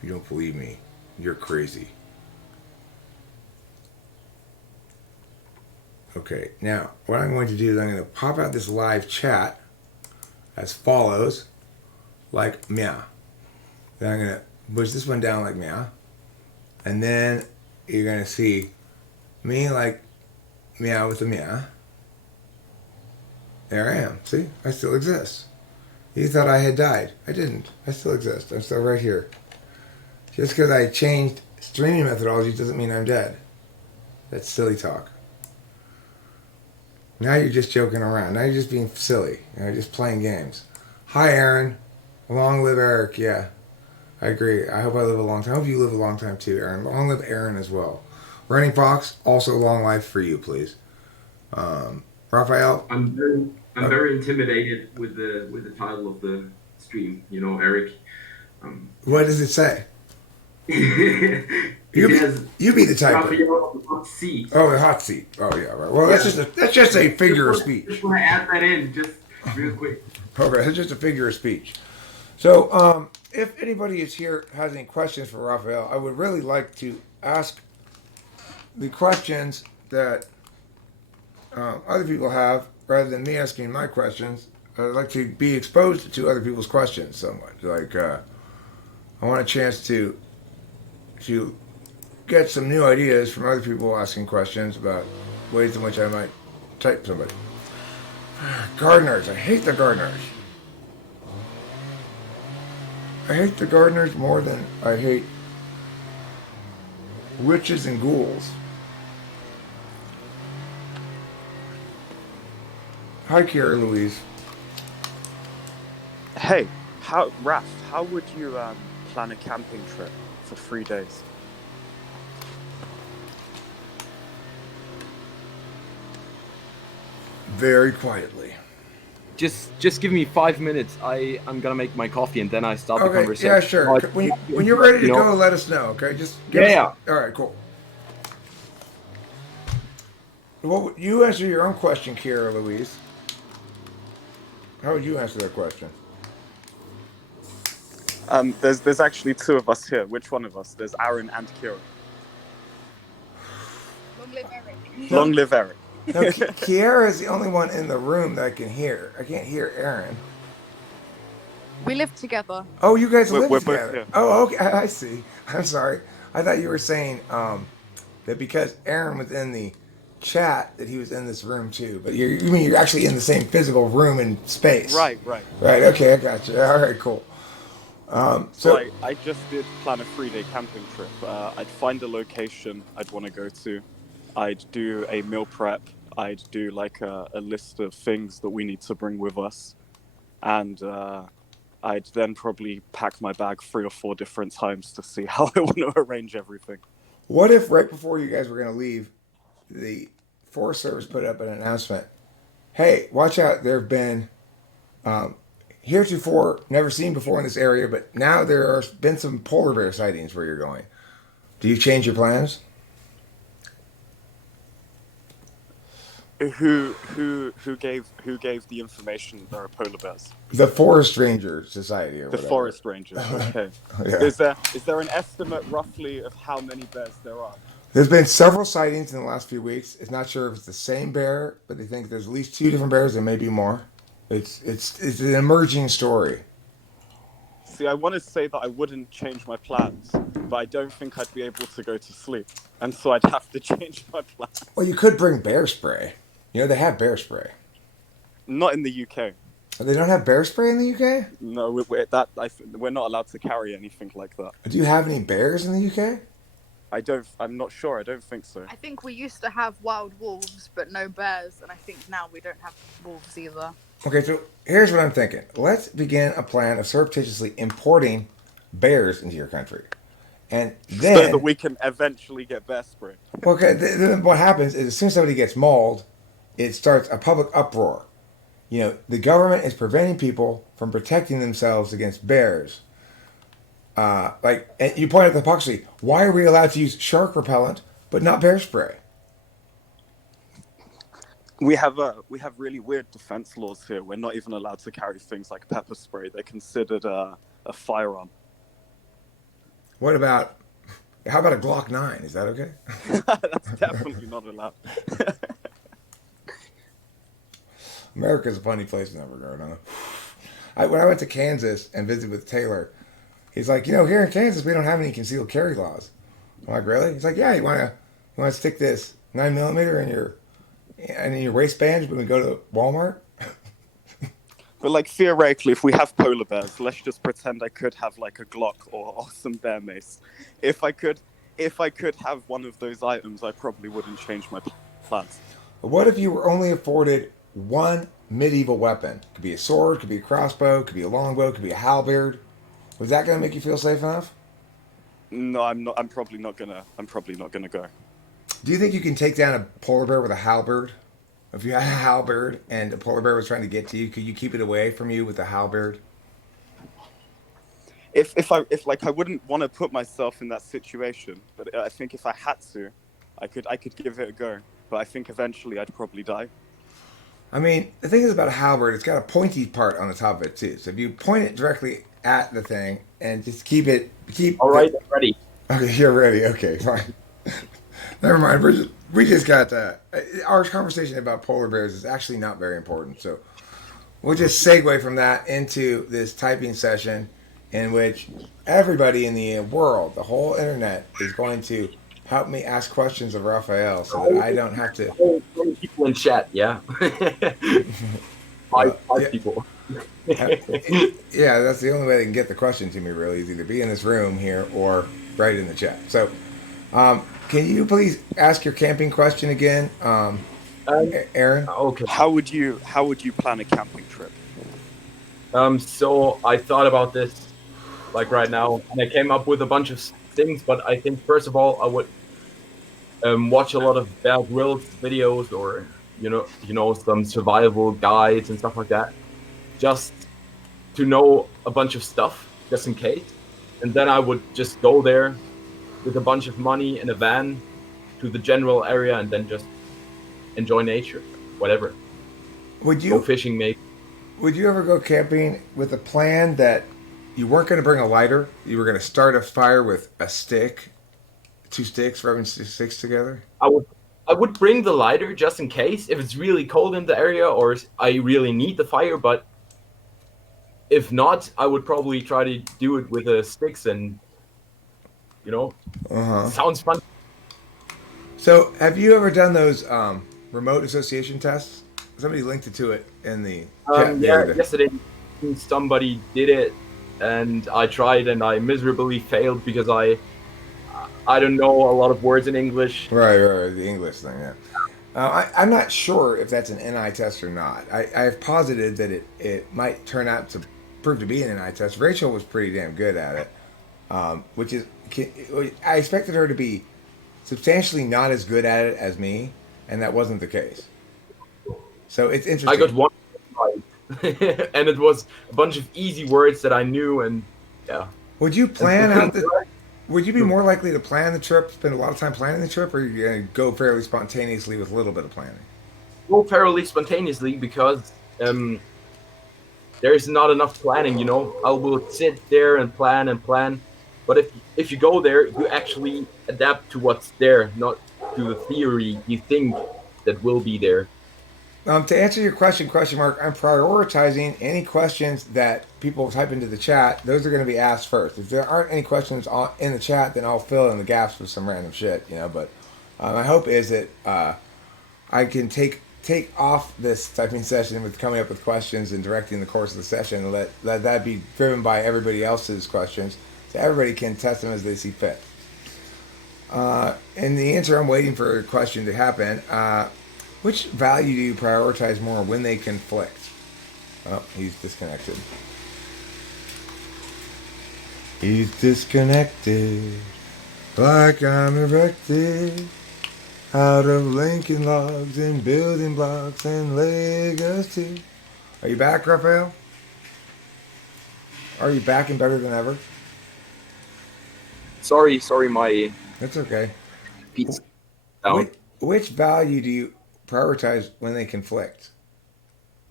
If you don't believe me, you're crazy. Okay, now what I'm going to do is I'm going to pop out this live chat as follows, like meow. Then I'm going to push this one down like meow. And then you're going to see me like meow with a meow. There I am. See? I still exist. You thought I had died. I didn't. I still exist. I'm still right here. Just because I changed streaming methodology doesn't mean I'm dead. That's silly talk. Now you're just joking around. Now you're just being silly. You're just playing games. Hi, Aaron. Long live Eric. Yeah, I agree. I hope I live a long time. I hope you live a long time too, Aaron. Long live Aaron as well. Running Fox, also long life for you, please. Rafael. I'm very intimidated with the title of the stream. You know, Eric. Um, What does it say? it has You be the typer. Rafael on the hot seat. Oh, the hot seat. Oh yeah, right. Well, Yeah. that's just a Just figure of want, speech. just want to add that in, just real quick. Okay, that's just a figure of speech. So, if anybody is here has any questions for Raphael, I would really like to ask the questions that other people have rather than me asking my questions. I'd like to be exposed to other people's questions somewhat. Like, I want a chance to get some new ideas from other people asking questions about ways in which I might type somebody. Gardeners. I hate the gardeners. I hate the gardeners more than I hate witches and ghouls. Hi, Kiera Louise. Hey, Raf, how would you plan a camping trip for 3 days? Very quietly. Just give me 5 minutes. I'm gonna make my coffee and then I start the Okay, conversation. yeah, sure. When you're ready to go, let us know, okay? Just give Yeah, us. All right, cool. Well, you answer your own question, Kiera Louise. How would you answer that question? There's actually two of us here. Which one of us? There's Aaron and Kira. Long live Eric. Long live Eric. No, Kiera is the only one in the room that I can hear. I can't hear Aaron. We live together. Oh, you guys live We're both together. here. Oh, okay. I see. I'm sorry. I thought you were saying that because Aaron was in the chat that he was in this room too. But you mean you're actually in the same physical room and space? Right. Right. Okay, I got you. All right, cool. So I just did plan a 3-day camping trip. I'd find a location I'd want to go to. I'd do a meal prep. I'd do like a list of things that we need to bring with us. And I'd then probably pack my bag 3 or 4 different times to see how I want to arrange everything. what if right before you guys were going to leave, the Forest Service put up an announcement? Hey, watch out! There have been heretofore never seen before in this area, but now there have been some polar bear sightings where you're going. Do you change your plans? Who gave the information there are polar bears? The Forest Ranger Society or The whatever. forest rangers. Okay. Yeah. Is there an estimate roughly of how many bears there are? There's been several sightings in the last few weeks. It's not sure if it's the same bear, but they think there's at least 2 different bears. There may be more. It's an emerging story. See, I want to say that I wouldn't change my plans, but I don't think I'd be able to go to sleep, and so I'd have to change my plans. Well, you could bring bear spray. You know they have bear spray. Not in the UK. They don't have bear spray in the UK. No, we're not allowed to carry anything like that. Do you have any bears in the UK? I'm not sure. I don't think so. I think we used to have wild wolves, but no bears, and I think now we don't have wolves either. Okay, so here's what I'm thinking. Let's begin a plan of surreptitiously importing bears into your country. And then, so that we can eventually get bear spray. okay, then what happens is as soon as somebody gets mauled, it starts a public uproar. You know, the government is preventing people from protecting themselves against bears. And you point out the hypocrisy. Why are we allowed to use shark repellent but not bear spray? We have really weird defense laws here. We're not even allowed to carry things like pepper spray. They're considered a firearm. What about, how about a Glock 9? Is that okay? That's definitely not allowed. America's a funny place in that regard, huh? When I went to Kansas and visited with Taylor, he's like, here in Kansas, we don't have any concealed carry laws. I'm like, really? He's like, yeah, you want to stick this 9 millimeter in your waistband when we go to Walmart? But like theoretically, if we have polar bears, let's just pretend I could have like a Glock or some bear mace. If I could have one of those items, I probably wouldn't change my plans. But what if you were only afforded one medieval weapon? It could be a sword, could be a crossbow, could be a longbow, could be a halberd. Was that going to make you feel safe enough? No, I'm not. I'm probably not gonna go. Do you think you can take down a polar bear with a halberd? If you had a halberd and a polar bear was trying to get to you, could you keep it away from you with a halberd? If I wouldn't want to put myself in that situation, but I think if I had to, I could give it a go. But I think eventually I'd probably die. I mean, the thing is about a halberd, it's got a pointy part on the top of it too. So if you point it directly at the thing and just keep. All right, I'm ready. Okay, you're ready. Okay, fine. Never mind. We just got our conversation about polar bears is actually not very important. So we'll just segue from that into this typing session in which everybody in the world, the whole internet, is going to help me ask questions of Rafael so that I don't have to. People in chat, yeah. five yeah. people. Yeah, that's the only way they can get the question to me, really, is either be in this room here or write it in the chat. So, can you please ask your camping question again, Aaron? Okay. How would you plan a camping trip? So I thought about this like right now, and I came up with a bunch of things. But I think first of all, I would watch a lot of Bear Grylls videos, or some survival guides and stuff like that, just to know a bunch of stuff, just in case. And then I would just go there with a bunch of money in a van to the general area, and then just enjoy nature, whatever. Would you go fishing, maybe? Would you ever go camping with a plan that you weren't going to bring a lighter? You were going to start a fire with a stick, 2 sticks, rubbing sticks together? I would bring the lighter just in case if it's really cold in the area or I really need the fire. But if not, I would probably try to do it with the sticks, and sounds fun. So, have you ever done those remote association tests? Somebody linked it to it in the chat. Yesterday somebody did it, and I tried, and I miserably failed because I don't know a lot of words in English. Right, the English thing, yeah. I'm not sure if that's an NI test or not. I've posited that it might turn out to prove to be an NI test. Rachel was pretty damn good at it, which is, I expected her to be substantially not as good at it as me, and that wasn't the case. So it's interesting. I got one right, and it was a bunch of easy words that I knew, and yeah. Would you plan out Would you be more likely to plan the trip, spend a lot of time planning the trip, or are you going to go fairly spontaneously with a little bit of planning? Go fairly spontaneously because there's not enough planning. I will sit there and plan. But if you go there, you actually adapt to what's there, not to the theory you think that will be there. To answer your question mark, I'm prioritizing any questions that people type into the chat. Those are going to be asked first. If there aren't any questions in the chat, then I'll fill in the gaps with some random shit, But my hope is that I can take off this typing session with coming up with questions and directing the course of the session, and let that be driven by everybody else's questions, so everybody can test them as they see fit. In the interim, waiting for a question to happen. Which value do you prioritize more when they conflict? Oh, he's disconnected. He's disconnected, like I'm erected out of Lincoln logs and building blocks and legacy. Are you back, Rafael? Are you back and better than ever? Sorry, my. That's okay. Peace down. Which value do you prioritize when they conflict?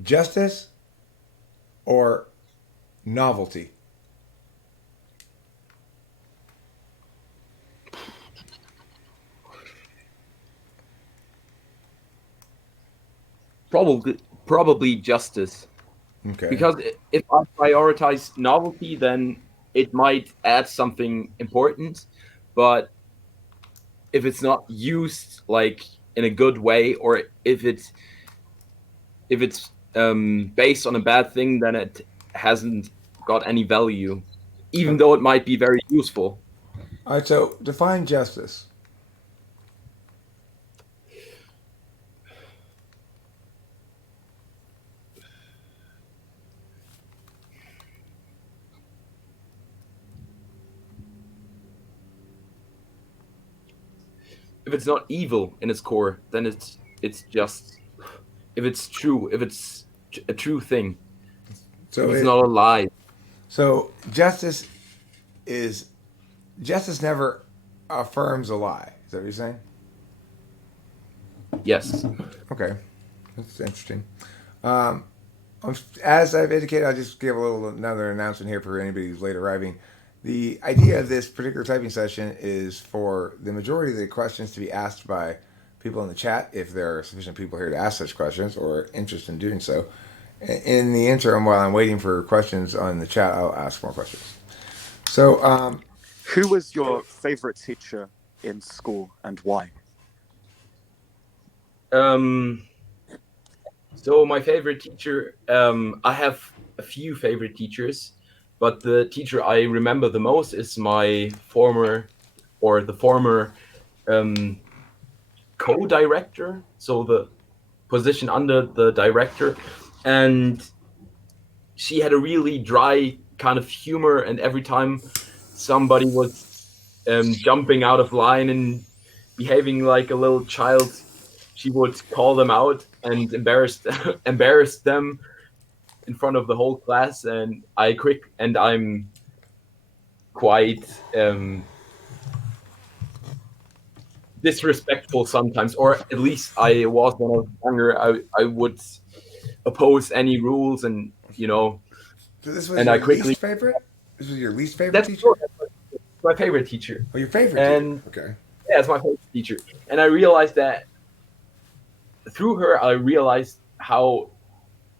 Justice or novelty? Probably justice. Okay. Because if I prioritize novelty, then it might add something important, but if it's not used like in a good way, or if it's based on a bad thing, then it hasn't got any value, even though it might be very useful. All right. So define justice. If it's not evil in its core, then it's just, if it's true, if it's a true thing, if So it's it. not a lie. So is justice never affirms a lie. Is that what you're saying? Yes. Okay, that's interesting. Um, as I've indicated, I'll just give a little another announcement here for anybody who's late arriving. The idea of this particular typing session is for the majority of the questions to be asked by people in the chat, if there are sufficient people here to ask such questions or interest in doing so. In the interim, while I'm waiting for questions on the chat, I'll ask more questions. So, Who was your favorite teacher in school and why? So my favorite teacher, I have a few favorite teachers, but the teacher I remember the most is the former co-director, so the position under the director, and she had a really dry kind of humor, and every time somebody was jumping out of line and behaving like a little child, she would call them out and embarrass them in front of the whole class. And I'm quite disrespectful sometimes, or at least I was when I was younger. I would oppose any rules, and so this was and your I quickly. least favorite? This was your least favorite That's teacher? my favorite teacher, Oh, your favorite and teacher. Okay. yeah, it's my favorite teacher. And I realized that through her, I realized how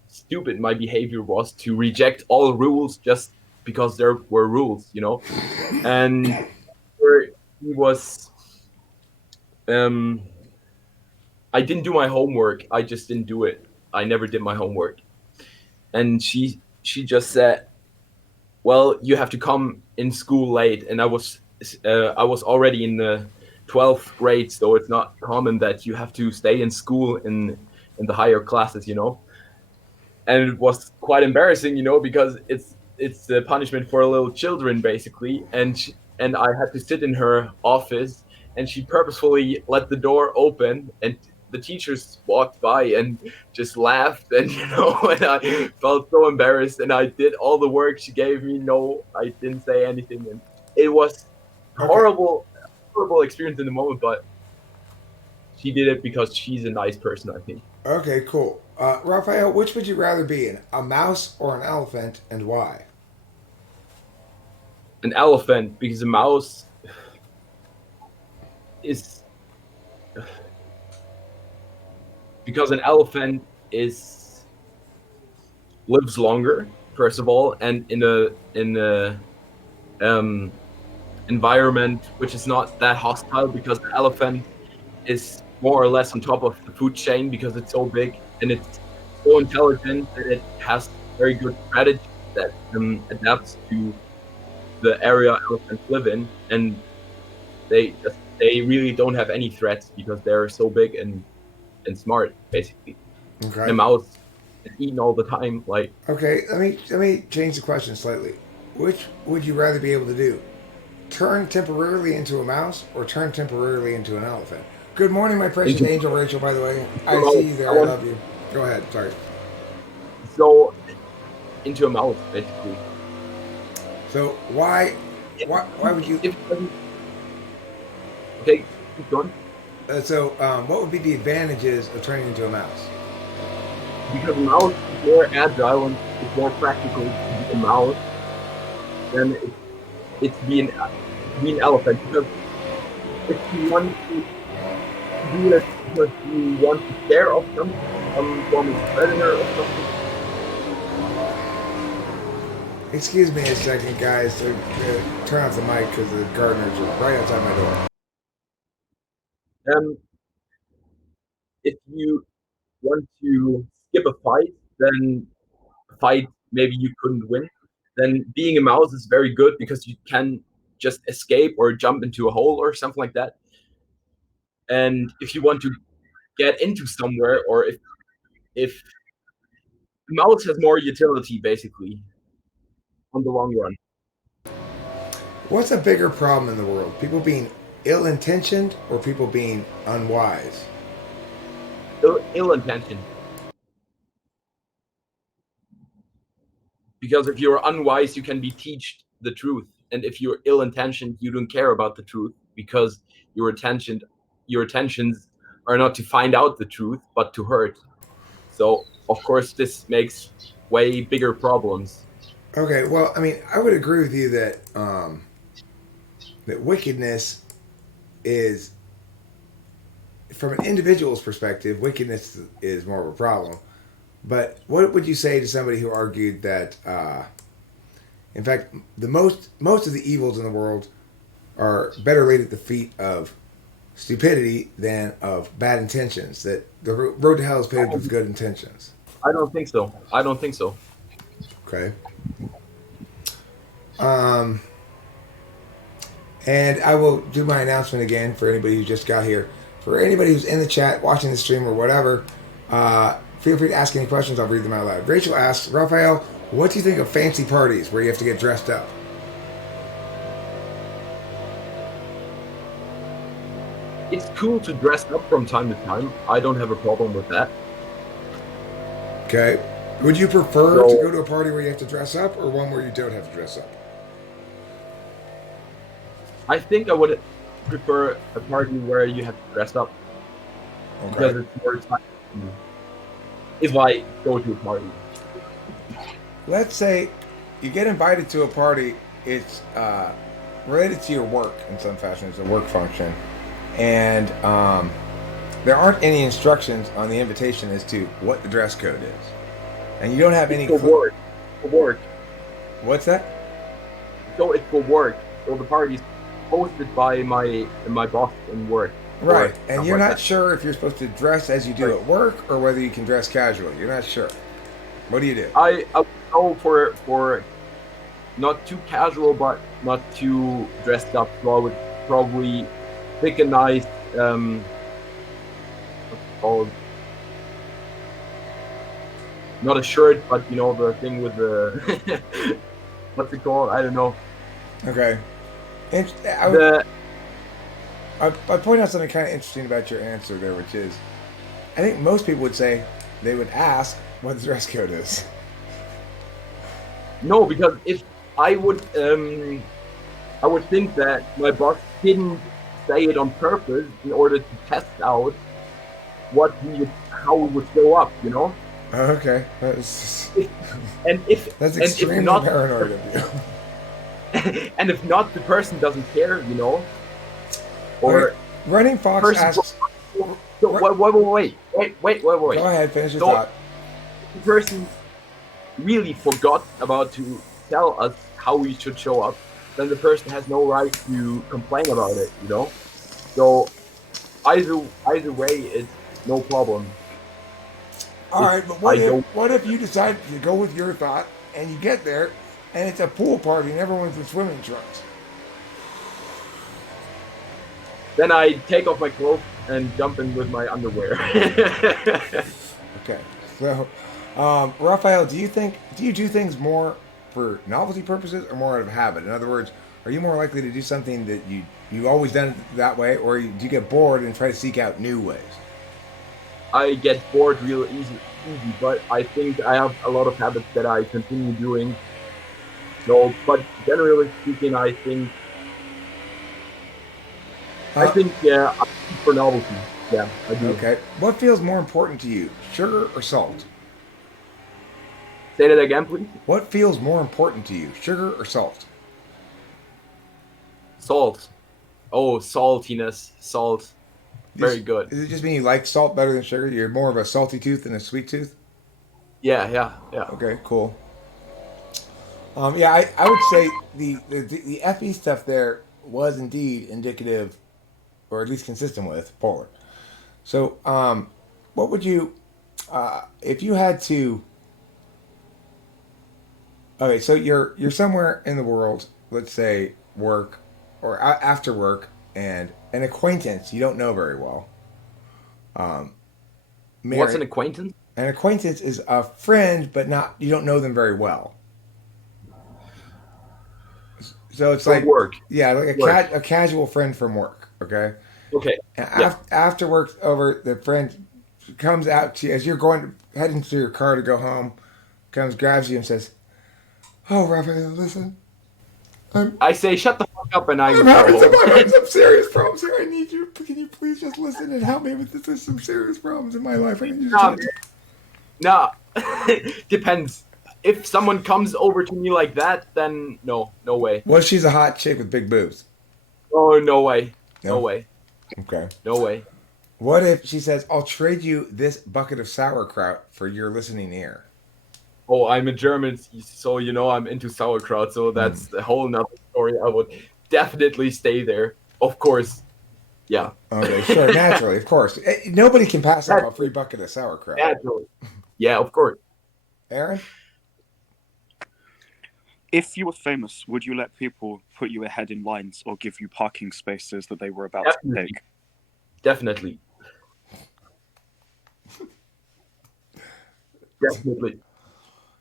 stupid my behavior was to reject all rules just because there were rules, And he was, I didn't do my homework. I just didn't do it. I never did my homework. And she just said, well, you have to come in school late. And I was already in the 12th grade, so it's not common that you have to stay in school in the higher classes, And it was quite embarrassing, because it's the punishment for little children, basically. And I had to sit in her office, and she purposefully let the door open, and the teachers walked by and just laughed, and and I felt so embarrassed, and I did all the work she gave me. No, I didn't say anything, and it was horrible experience in the moment, but she did it because she's a nice person, I think. Okay, cool. Rafael, which would you rather be in, a mouse or an elephant, and why? An elephant, because a mouse is because an elephant lives longer, first of all, and in a environment which is not that hostile, because the elephant is more or less on top of the food chain because it's so big and it's so intelligent that it has very good strategy that adapts to the area elephants live in, and they really don't have any threats because they're so big and smart, basically. Okay. The mouse is eaten all the time. Like, okay, let me change the question slightly. Which would you rather be able to do? Turn temporarily into a mouse or turn temporarily into an elephant? Good morning, my precious angel Rachel, by the way. I see you there. I love you. Go ahead. Sorry. So, into a mouse, basically. So why would you? Okay, keep going. What would be the advantages of turning into a mouse? Because a mouse is more agile and it's more practical to be a mouse than it's being an elephant. Because if you want to do it because you want to share of something, some form of predator or something. Excuse me a second, guys. Turn off the mic because the gardeners are right outside my door. Um, if you want to skip a fight, then a fight maybe you couldn't win. Then being a mouse is very good because you can just escape or jump into a hole or something like that. And if you want to get into somewhere, or if mouse has more utility basically on the long run. What's a bigger problem in the world? People being ill-intentioned or people being unwise? Ill intention. Because if you're unwise, you can be teached the truth, and if you're ill intentioned, you don't care about the truth because your intentions are not to find out the truth, but to hurt. So of course, this makes way bigger problems. Okay, well, I mean, I would agree with you that that wickedness is, from an individual's perspective, wickedness is more of a problem. But what would you say to somebody who argued that, in fact, the most of the evils in the world are better laid at the feet of stupidity than of bad intentions? That the road to hell is paved with good intentions. I don't think so. I don't think so. Okay. Um, and I will do my announcement again for anybody who just got here. For anybody who's in the chat, watching the stream, or whatever, feel free to ask any questions. I'll read them out loud. Rachel asks, Rafael, what do you think of fancy parties where you have to get dressed up? It's cool to dress up from time to time. I don't have a problem with that. Okay. Would you prefer to go to a party where you have to dress up or one where you don't have to dress up? I think I would prefer a party where you have to dress up. Okay. Because it's more time if I go to a party. Let's say you get invited to a party, it's related to your work in some fashion, it's a work function, and there aren't any instructions on the invitation as to what the dress code is. And you don't have any... For work. For work. What's that? So it's for work. So the party's hosted by my boss in work. Right, and you're not sure if you're supposed to dress as you do at work or whether you can dress casually. You're not sure. What do you do? I would go for not too casual, but not too dressed up. So I would probably pick a nice what's it called? Not a shirt, but you know the thing with the what's it called? I don't know. Okay. I point out something kind of interesting about your answer there, which is, I think most people would say they would ask what the dress code is. No, because if I would think that my boss didn't say it on purpose in order to test out how we would show up, you know. Okay, that's extremely paranoid of you. And if not, the person doesn't care, you know. Or Running Fox asks. Wait. Go ahead, finish your thought. The person really forgot about to tell us how we should show up. Then the person has no right to complain about it, you know. So either way, it's no problem. All right, but what if you decide to go with your thought and you get there and it's a pool party and everyone's in swimming trunks? Then I take off my clothes and jump in with my underwear. Okay, so Rafael, do you do things more for novelty purposes or more out of habit? In other words, are you more likely to do something that you always done it that way, or do you get bored and try to seek out new ways? I get bored real easy, but I think I have a lot of habits that I continue doing. So, but generally speaking, I think yeah, for novelty. Yeah, I do. Okay. What feels more important to you, sugar or salt? Say that again, please. What feels more important to you, sugar or salt? Salt. Oh, saltiness. Salt. very good. Does it just mean you like salt better than sugar? You're more of a salty tooth than a sweet tooth? Yeah. Okay, cool. Yeah, I would say the FE stuff there was indeed indicative, or at least consistent with polar. So, what would you, if you had to? Okay, so you're somewhere in the world, let's say work, or after work, and an acquaintance you don't know very well. What's Married. an acquaintance? An acquaintance is a friend, but not you don't know them very well. So it's From like, work. yeah, like Work. a casual friend from work. Okay. Okay. And Yeah. after work's over, the friend comes out to you as you're going heading to your car to go home. Comes, grabs you, and says, "Oh, Rafael, listen, I say, shut the fuck up, and I I'm go I'm having home. some serious problems here. I need you. Can you please just listen and help me with this? There's some serious problems in my life. I need you to Nah, try to." nah. Depends. If someone comes over to me like that, then no way. Well, she's a hot chick with big boobs. Oh, no way. No No. way. Okay. No way. What if she says, "I'll trade you this bucket of sauerkraut for your listening ear"? Oh, I'm a German, so I'm into sauerkraut, so that's a whole nother story. I would definitely stay there. Of course. Yeah. Okay, sure, naturally, of course. Nobody can pass up a free bucket of sauerkraut. Naturally. Yeah, of course. Aaron? If you were famous, would you let people put you ahead in lines or give you parking spaces that they were about to Definitely. take? Definitely. Definitely.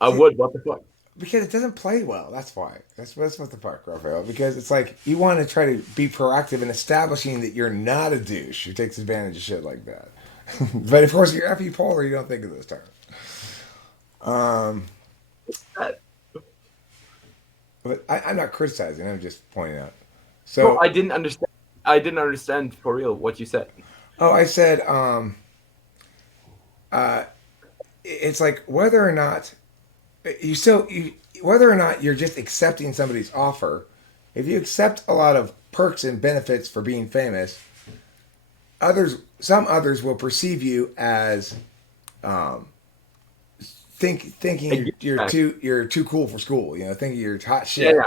I would. What the fuck? Because it doesn't play well. That's why. That's what the fuck, Rafael. Because it's like you want to try to be proactive in establishing that you're not a douche who takes advantage of shit like that. But of course, you're FE polar. You don't think of those terms. But I'm not criticizing. I'm just pointing out. So No, I didn't understand. I didn't understand for real what you said. oh, I said it's like whether or not whether or not you're just accepting somebody's offer. If you accept a lot of perks and benefits for being famous, some others will perceive you as thinking you're too cool for school. Thinking you're hot shit. Yeah.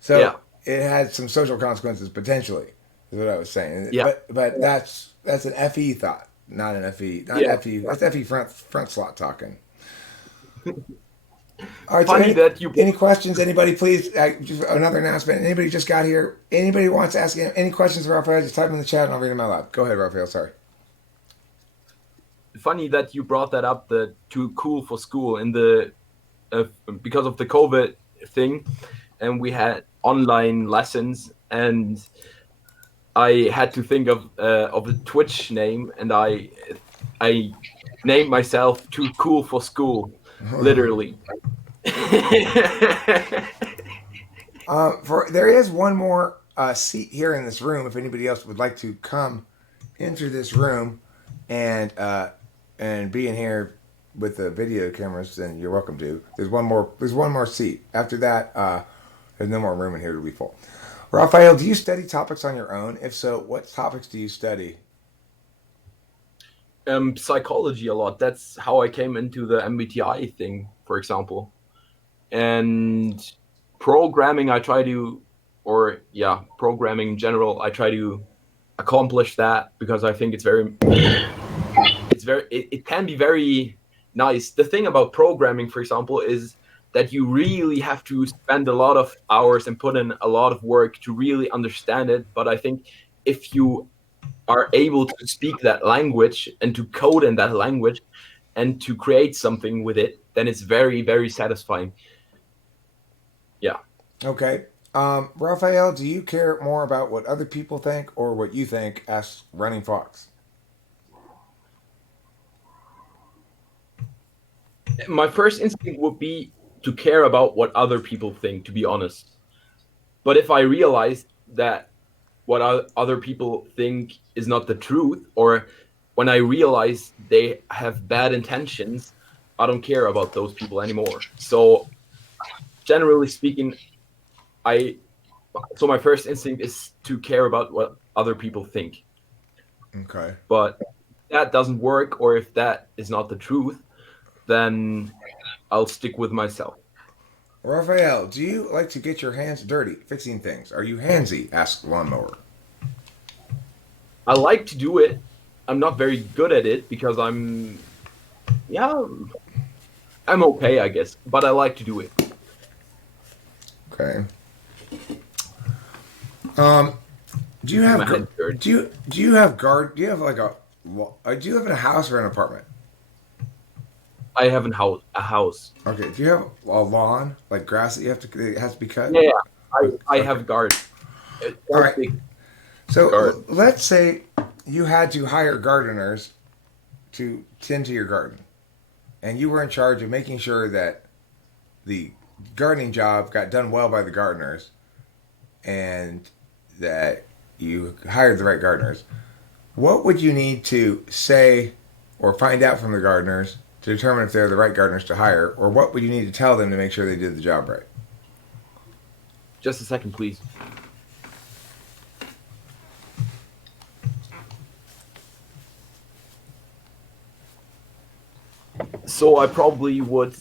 So Yeah. it had some social consequences potentially. Is what I was saying. Yeah. But that's an FE thought, not an FE. Not Yeah. FE. That's FE front slot talking. All right. Funny that you. Any questions? Anybody, please? Just another announcement. Anybody just got here? Anybody wants to ask any questions of Rafael? Just type them in the chat and I'll read them out loud. Go ahead, Rafael. Sorry. Funny that you brought that up. The too cool for school in the because of the COVID thing, and we had online lessons, and I had to think of a Twitch name, and I named myself "Too Cool for School," literally. There is one more seat here in this room. If anybody else would like to come into this room and be in here with the video cameras, then you're welcome to. There's one more seat. After that, there's no more room in here to be full. Rafael, do you study topics on your own? If so, what topics do you study? Psychology a lot. That's how I came into the MBTI thing, for example. And programming, programming in general, I try to accomplish that because I think it can be very nice. The thing about programming, for example, is that you really have to spend a lot of hours and put in a lot of work to really understand it. But I think if you are able to speak that language and to code in that language and to create something with it, then it's very, very satisfying. Yeah. Okay. Rafael, do you care more about what other people think or what you think? Asks Running Fox. My first instinct would be to care about what other people think, to be honest. But if I realize that what other people think is not the truth, or when I realize they have bad intentions, I don't care about those people anymore. So generally speaking, my first instinct is to care about what other people think. Okay. But if that doesn't work, or if that is not the truth, then I'll stick with myself. Raphael, do you like to get your hands dirty fixing things? Are you handsy? Asked Lawnmower. I like to do it. I'm not very good at it because yeah, I'm okay, I guess, but I like to do it. Okay. Um, do you have My hands dirty. do you have guard? Do you have like do you live in a house or an apartment? I have a house. Okay. Do you have a lawn like grass that it has to be cut? Yeah, I Okay. have garden. All right. Big So garden. let's say you had to hire gardeners to tend to your garden, and you were in charge of making sure that the gardening job got done well by the gardeners, and that you hired the right gardeners. What would you need to say or find out from the gardeners to determine if they're the right gardeners to hire, or what would you need to tell them to make sure they did the job right? Just a second, please. So I probably would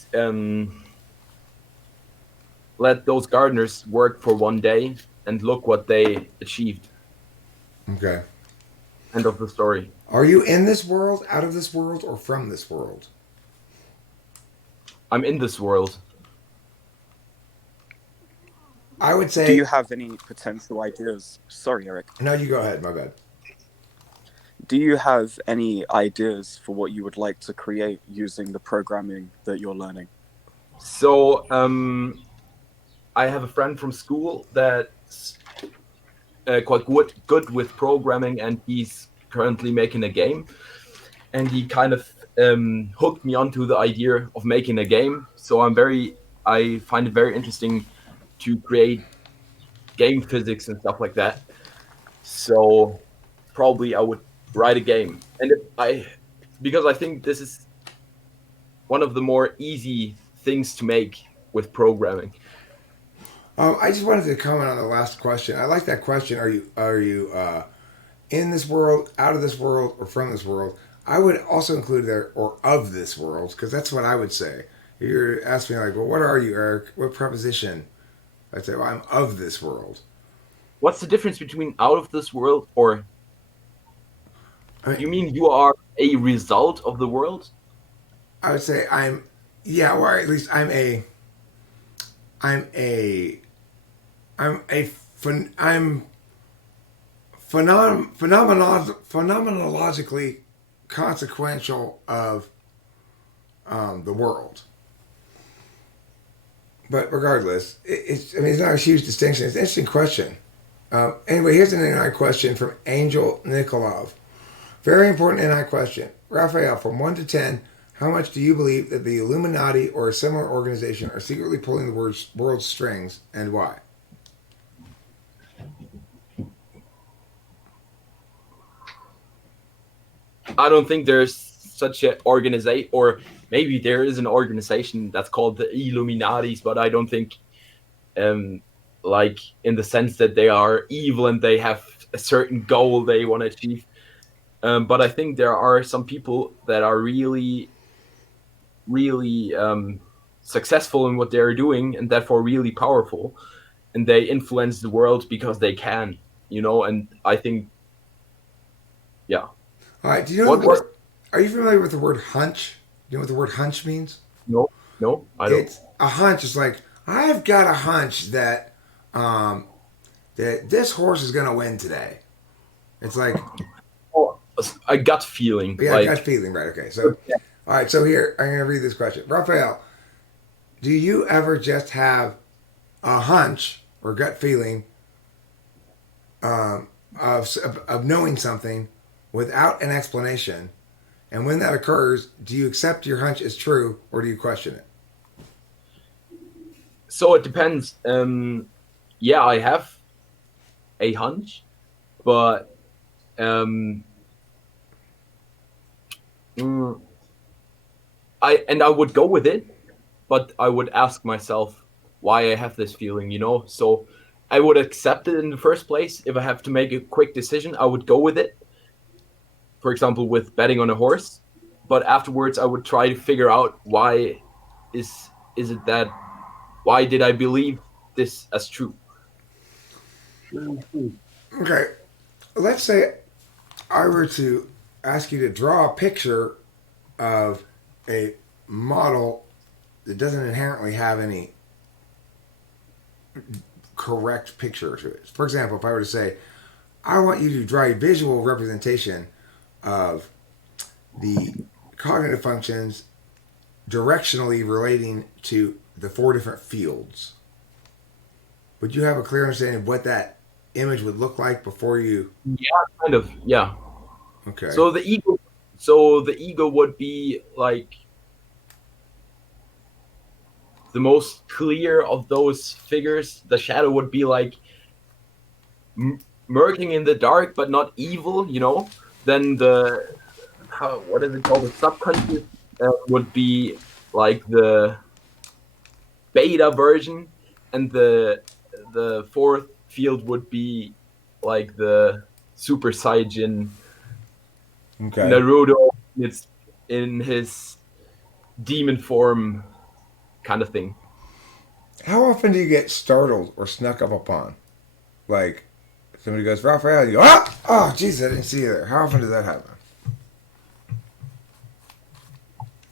let those gardeners work for one day and look what they achieved. Okay. End of the story. Are you in this world, out of this world, or from this world? I'm in this world. I would say. Do you have any potential ideas? Sorry, Eric. No, you go ahead. My bad. Do you have any ideas for what you would like to create using the programming that you're learning? So I have a friend from school that's quite good with programming, and he's currently making a game. And he kind of hooked me onto the idea of making a game. So I find it very interesting to create game physics and stuff like that. So probably I would write a game, and because I think this is one of the more easy things to make with programming. I just wanted to comment on the last question. I like that question. Are you in this world, out of this world, or from this world? I would also include there or of this world because that's what I would say. You're asking me like, well, what are you, Eric? What preposition? I'd say, well, I'm of this world. What's the difference between out of this world or? I mean, You mean you are a result of the world? I would say yeah, or at least I'm a, I'm phenomenologically consequential of the world. But regardless, it's not a huge distinction. It's an interesting question. Anyway, here's an NI question from Angel Nikolov. Very important NI question. Raphael, from 1 to 10, how much do you believe that the Illuminati or a similar organization are secretly pulling the world's strings, and why? I don't think there's such an organization, or maybe there is an organization that's called the Illuminatis, but I don't think, like in the sense that they are evil and they have a certain goal they want to achieve. But I think there are some people that are really, really successful in what they're doing, and therefore really powerful, and they influence the world because they can, And I think, yeah. All right. Do you know Are you familiar with the word hunch? Do you know what the word hunch means? No, I don't. It's a hunch. It's like I've got a hunch that that this horse is going to win today. It's like A gut feeling. yeah, gut feeling, right? Okay. So all right. So here I'm going to read this question, Raphael. Do you ever just have a hunch or gut feeling of knowing something without an explanation? And when that occurs, do you accept your hunch as true or do you question it? So it depends. Yeah, I have a hunch, but I would go with it, but I would ask myself why I have this feeling, So I would accept it in the first place. If I have to make a quick decision, I would go with it. for example, with betting on a horse. But afterwards, I would try to figure out why is it that why did I believe this as true? Okay, let's say I were to ask you to draw a picture of a model that doesn't inherently have any correct picture to it. For example, if I were to say, I want you to draw a visual representation of the cognitive functions directionally relating to the 4 different fields. Would you have a clear understanding of what that image would look like before you? Yeah, kind of. Yeah. Okay. So the ego would be like the most clear of those figures. The shadow would be like murking in the dark, but not evil. Then what is it called? The subconscious would be like the beta version, and the fourth field would be like the Super Saiyan Okay. Naruto. It's in his demon form, kind of thing. How often do you get startled or snuck up upon? Like somebody goes, Rafael, you go, ah! Oh, jeez, I didn't see you there. How often does that happen?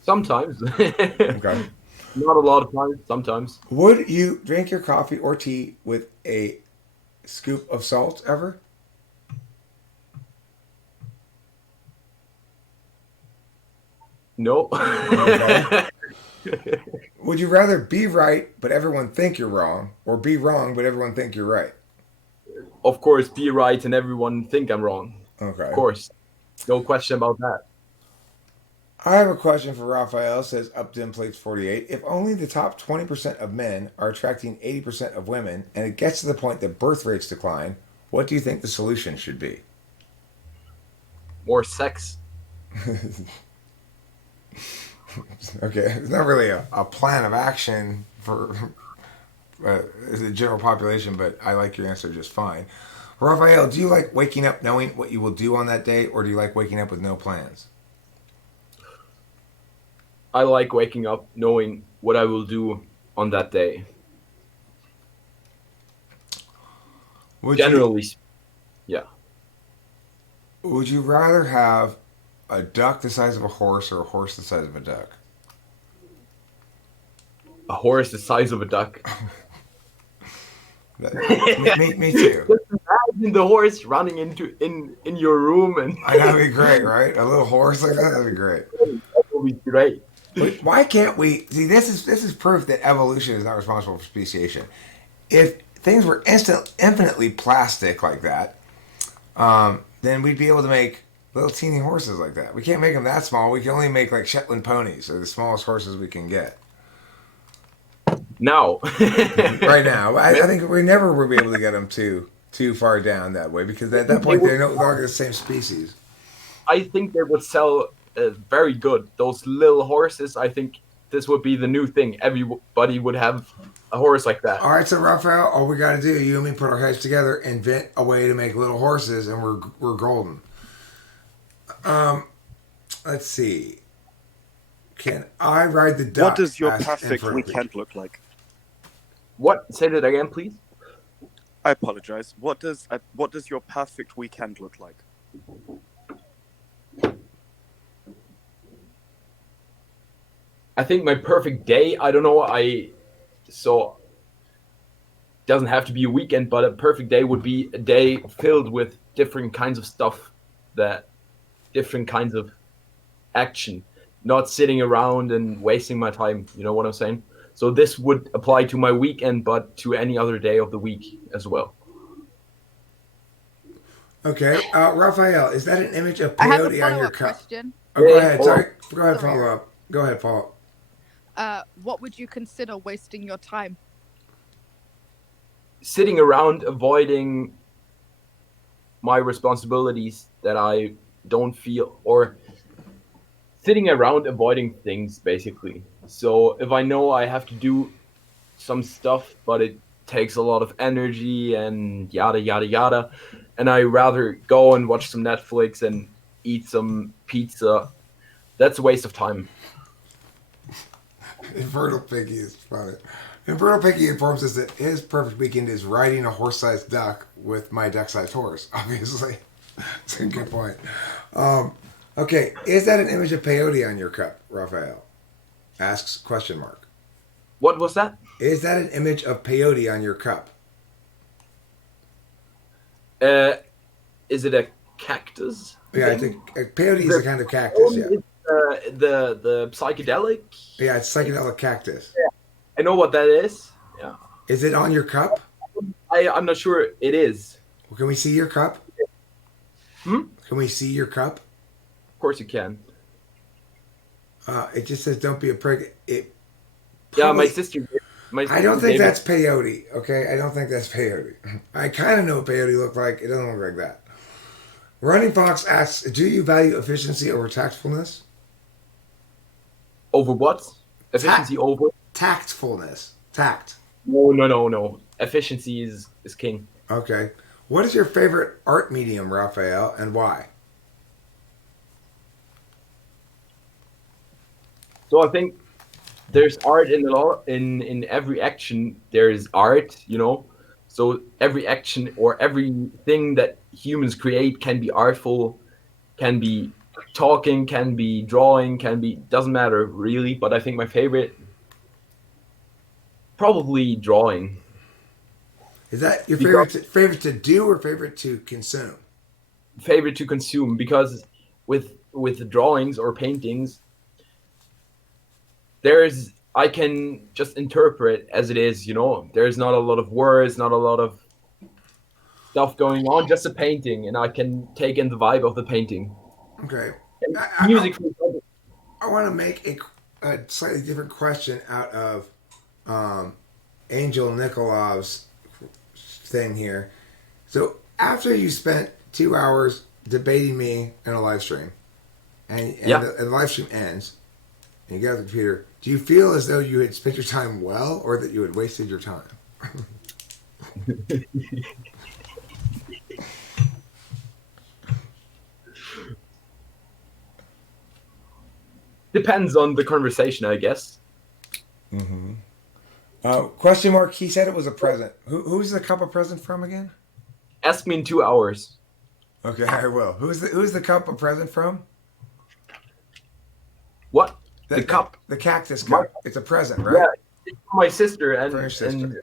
Sometimes. Okay. Not a lot of times. Sometimes. Would you drink your coffee or tea with a scoop of salt ever? No. Okay. Would you rather be right but everyone think you're wrong, or be wrong but everyone think you're right? Of course, be right and everyone think I'm wrong. Okay. Of course. No question about that. I have a question for Rafael. It says Upton Plates 48. If only the top 20% of men are attracting 80% of women, and it gets to the point that birth rates decline, what do you think the solution should be? More sex. Okay, it's not really a plan of action for the general population, but I like your answer just fine. Rafael, do you like waking up knowing what you will do on that day, or do you like waking up with no plans? I like waking up knowing what I will do on that day. Would Generally, yeah. would you rather have a duck the size of a horse or a horse the size of a duck? A horse the size of a duck. Me too. Just imagine the horse running in your room, and That'd be great, right? A little horse like that, that'd be great. that would be great. But why can't we see? This is proof that evolution is not responsible for speciation. If things were infinitely plastic like that, then we'd be able to make little teeny horses like that. We can't make them that small. We can only make like Shetland ponies, or the smallest horses we can get. Now, Right now, I think we never will be able to get them too far down that way, because at that point they're no longer the same species. I think they would sell very good. Those little horses, I think this would be the new thing. Everybody would have a horse like that. All right, so Rafael, all we got to do, you and me, put our heads together, invent a way to make little horses, and we're golden. Let's see. Can I ride the duck? What does your asked perfect Inferno. weekend look like? What? Say that again, please. I apologize. What does your perfect weekend look like? I think my perfect day, I don't know, so doesn't have to be a weekend, but a perfect day would be a day filled with different kinds of stuff, different kinds of action, not sitting around and wasting my time. You know what I'm saying? So this would apply to my weekend, but to any other day of the week as well. Okay, Rafael, is that an image of I have a peyote on your follow-up cup? question. Oh, go Yeah, ahead. follow Sorry. Go ahead. Sorry. Follow up. Go ahead. Follow up. What would you consider wasting your time? Sitting around avoiding my responsibilities that I don't feel, or sitting around avoiding things, basically. So if I know I have to do some stuff, but it takes a lot of energy and yada yada yada, and I rather go and watch some Netflix and eat some pizza. That's a waste of time. Infernal Piggy is funny. Infernal Piggy informs us that his perfect weekend is riding a horse-sized duck with my duck-sized horse. Obviously, that's a good point. Okay, is that an image of peyote on your cup, Rafael? Asks question mark. What was that? Is that an image of peyote on your cup? Is it a cactus? Yeah, I thing? think peyote is a kind of cactus. Yeah, It's, the psychedelic. yeah, it's psychedelic cactus. I know what that is. Yeah. Is it on your cup? I'm not sure it is. Well, can we see your cup? Hmm? Can we see your cup? Of course you can. It just says "Don't be a prick." Yeah, my probably- sister. I don't think that's peyote. Okay, I don't think that's peyote. I kind of know what peyote looked like. It doesn't look like that. Running Fox asks, "Do you value efficiency over tactfulness?" Over what? Efficiency over? Tactfulness. Tact. No. Efficiency is king. Okay. What is your favorite art medium, Raphael, and why? So I think there's art in every action. There's art, you know. So every action or everything that humans create can be artful, can be talking, can be drawing, can be doesn't matter really. But I think my favorite, probably drawing. Is that your Because- favorite to do or favorite to consume? Favorite to consume, because with drawings or paintings, I can just interpret as it is, you know. There's not a lot of words, not a lot of stuff going on, just a painting, and I can take in the vibe of the painting. Okay. Music, for example. I want to make a slightly different question out of Angel Nikolov's thing here. So after you spent 2 hours debating me in a live stream, and the live stream ends, and you get off the computer, do you feel as though you had spent your time well, or that you had wasted your time? Depends on the conversation, I guess. Mm-hmm. Question mark. He said it was a present. Who's the cup of present from again? Ask me in 2 hours. Okay, I will. Who's the cup of present from? What? The cup? The cactus cup. It's a present, right? Yeah, it's from my sister, and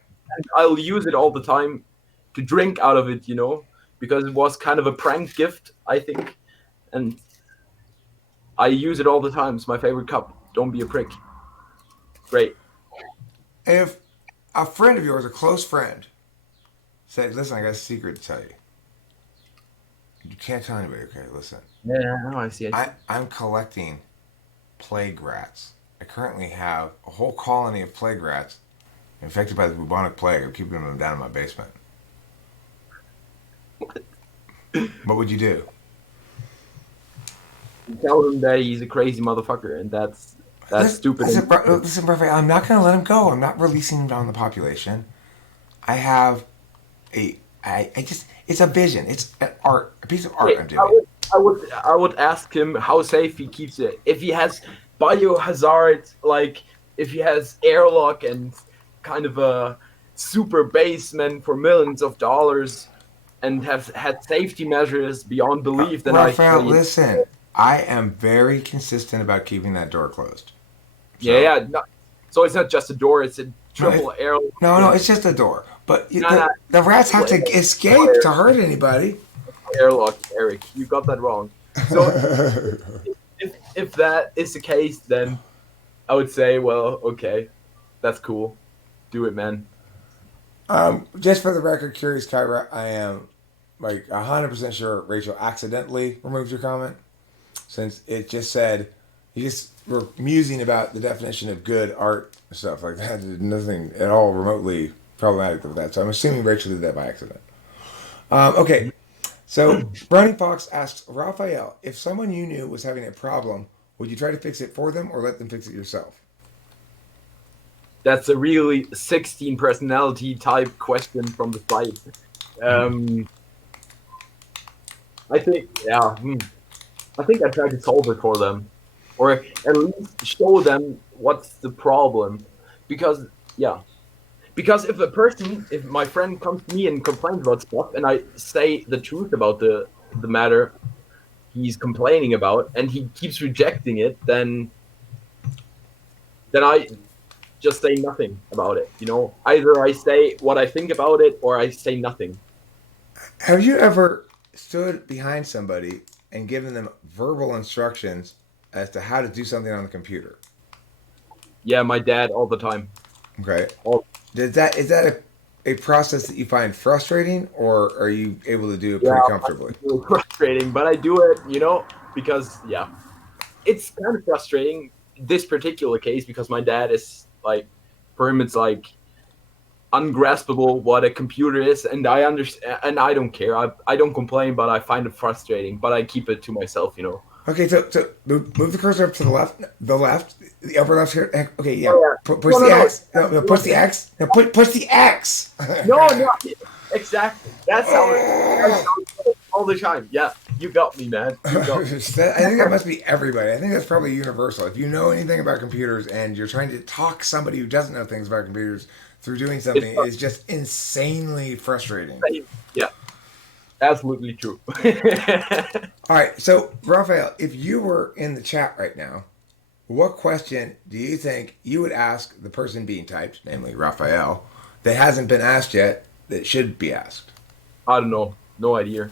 I'll use it all the time to drink out of it, you know, because it was kind of a prank gift, I think, and I use it all the time. It's my favorite cup. Don't be a prick. Great. If a friend of yours, a close friend, said, "Listen, I got a secret to tell you. You can't tell anybody, okay? Listen. Yeah, I see it. I'm collecting plague rats. I currently have a whole colony of plague rats infected by the bubonic plague. I'm keeping them down in my basement. What would you do?" Tell him that he's a crazy motherfucker, and that's stupid. Listen, Rafael, I'm not going to let him go. I'm not releasing him down the population. I have it's a vision. It's an art, a piece of art I'm doing. I would ask him how safe he keeps it. If he has biohazard, like if he has airlock and kind of a super basement for millions of dollars, and have had safety measures beyond belief, then Rafael, listen. I am very consistent about keeping that door closed. So, yeah. No, so it's not just a door; it's a triple airlock. No, it's just a door. But the rats have to escape to hurt anybody. Airlock, Eric. You got that wrong. So if that is the case, then I would say, well, okay, that's cool. Do it, man. Just for the record, Curious Kyra, I am like 100% sure Rachel accidentally removed your comment, since it just said you just were musing about the definition of good art and stuff like that. Nothing at all remotely problematic with that. So I'm assuming Rachel did that by accident. Okay. So, Brownie Fox asks, Raphael, if someone you knew was having a problem, would you try to fix it for them or let them fix it yourself? That's a really 16 personality type question from the site. I think, I think I try to solve it for them, or at least show them what's the problem, because yeah, because if my friend comes to me and complains about stuff, and I say the truth about the matter he's complaining about, and he keeps rejecting it, then I just say nothing about it. You know, either I say what I think about it, or I say nothing. Have you ever stood behind somebody and given them verbal instructions as to how to do something on the computer? Yeah, my dad all the time. Okay. All, Is that a process that you find frustrating, or are you able to do it yeah, pretty comfortably? it's really frustrating, but I do it, because yeah, it's kind of frustrating this particular case because my dad is like, for him, it's like ungraspable what a computer is, and I understand, and I don't care. I don't complain, but I find it frustrating. But I keep it to myself. Okay, so move the cursor up to the left, the upper left here. Okay, yeah. Oh, yeah. Push No, the no, no. X. No, push the X. No, push the X. No, no, exactly. That's how it all the time. Yeah, you got me, man. You got me. I think that must be everybody. I think that's probably universal. If you know anything about computers and you're trying to talk somebody who doesn't know things about computers through doing something, it is just insanely frustrating. Yeah, absolutely true. All right, so Rafael, if you were in the chat right now, what question do you think you would ask the person being typed, namely Rafael, that hasn't been asked yet that should be asked? I don't know. No idea.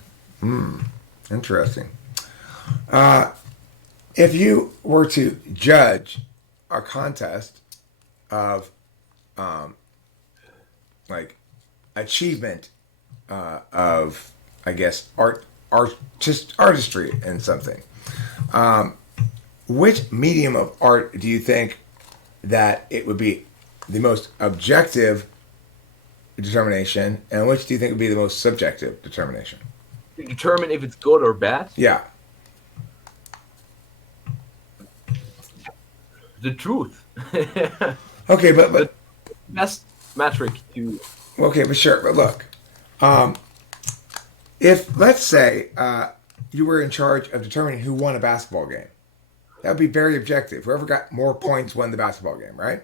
Interesting. If you were to judge a contest of like achievement of, I guess, artistry and something, which medium of art do you think that it would be the most objective determination, and which do you think would be the most subjective determination? To determine if it's good or bad. Yeah. The truth. Okay, but Best metric to. okay, but sure, but look, if let's say you were in charge of determining who won a basketball game, that would be very objective. Whoever got more points won the basketball game, right?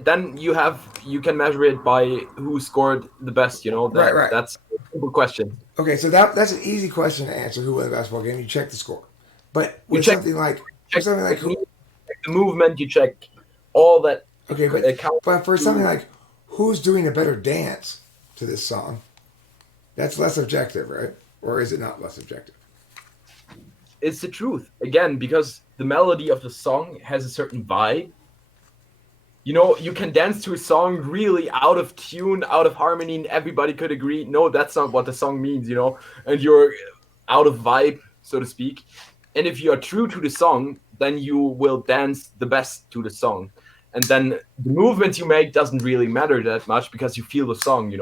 Then you can measure it by who scored the best. Right. That's a simple question. Okay, so that's an easy question to answer. Who won the basketball game? You check the score, but You with check- something like Check something like technique, check the movement. You check all that. okay, but for something like who's doing a better dance to this song, that's less objective, right? Or is it not less objective? It's the truth again because the melody of the song has a certain vibe. You can dance to a song really out of tune, out of harmony, and everybody could agree, no, that's not what the song means, and you're out of vibe, so to speak. And if you are true to the song, then you will dance the best to the song. And then the movement you make doesn't really matter that much because you feel the song.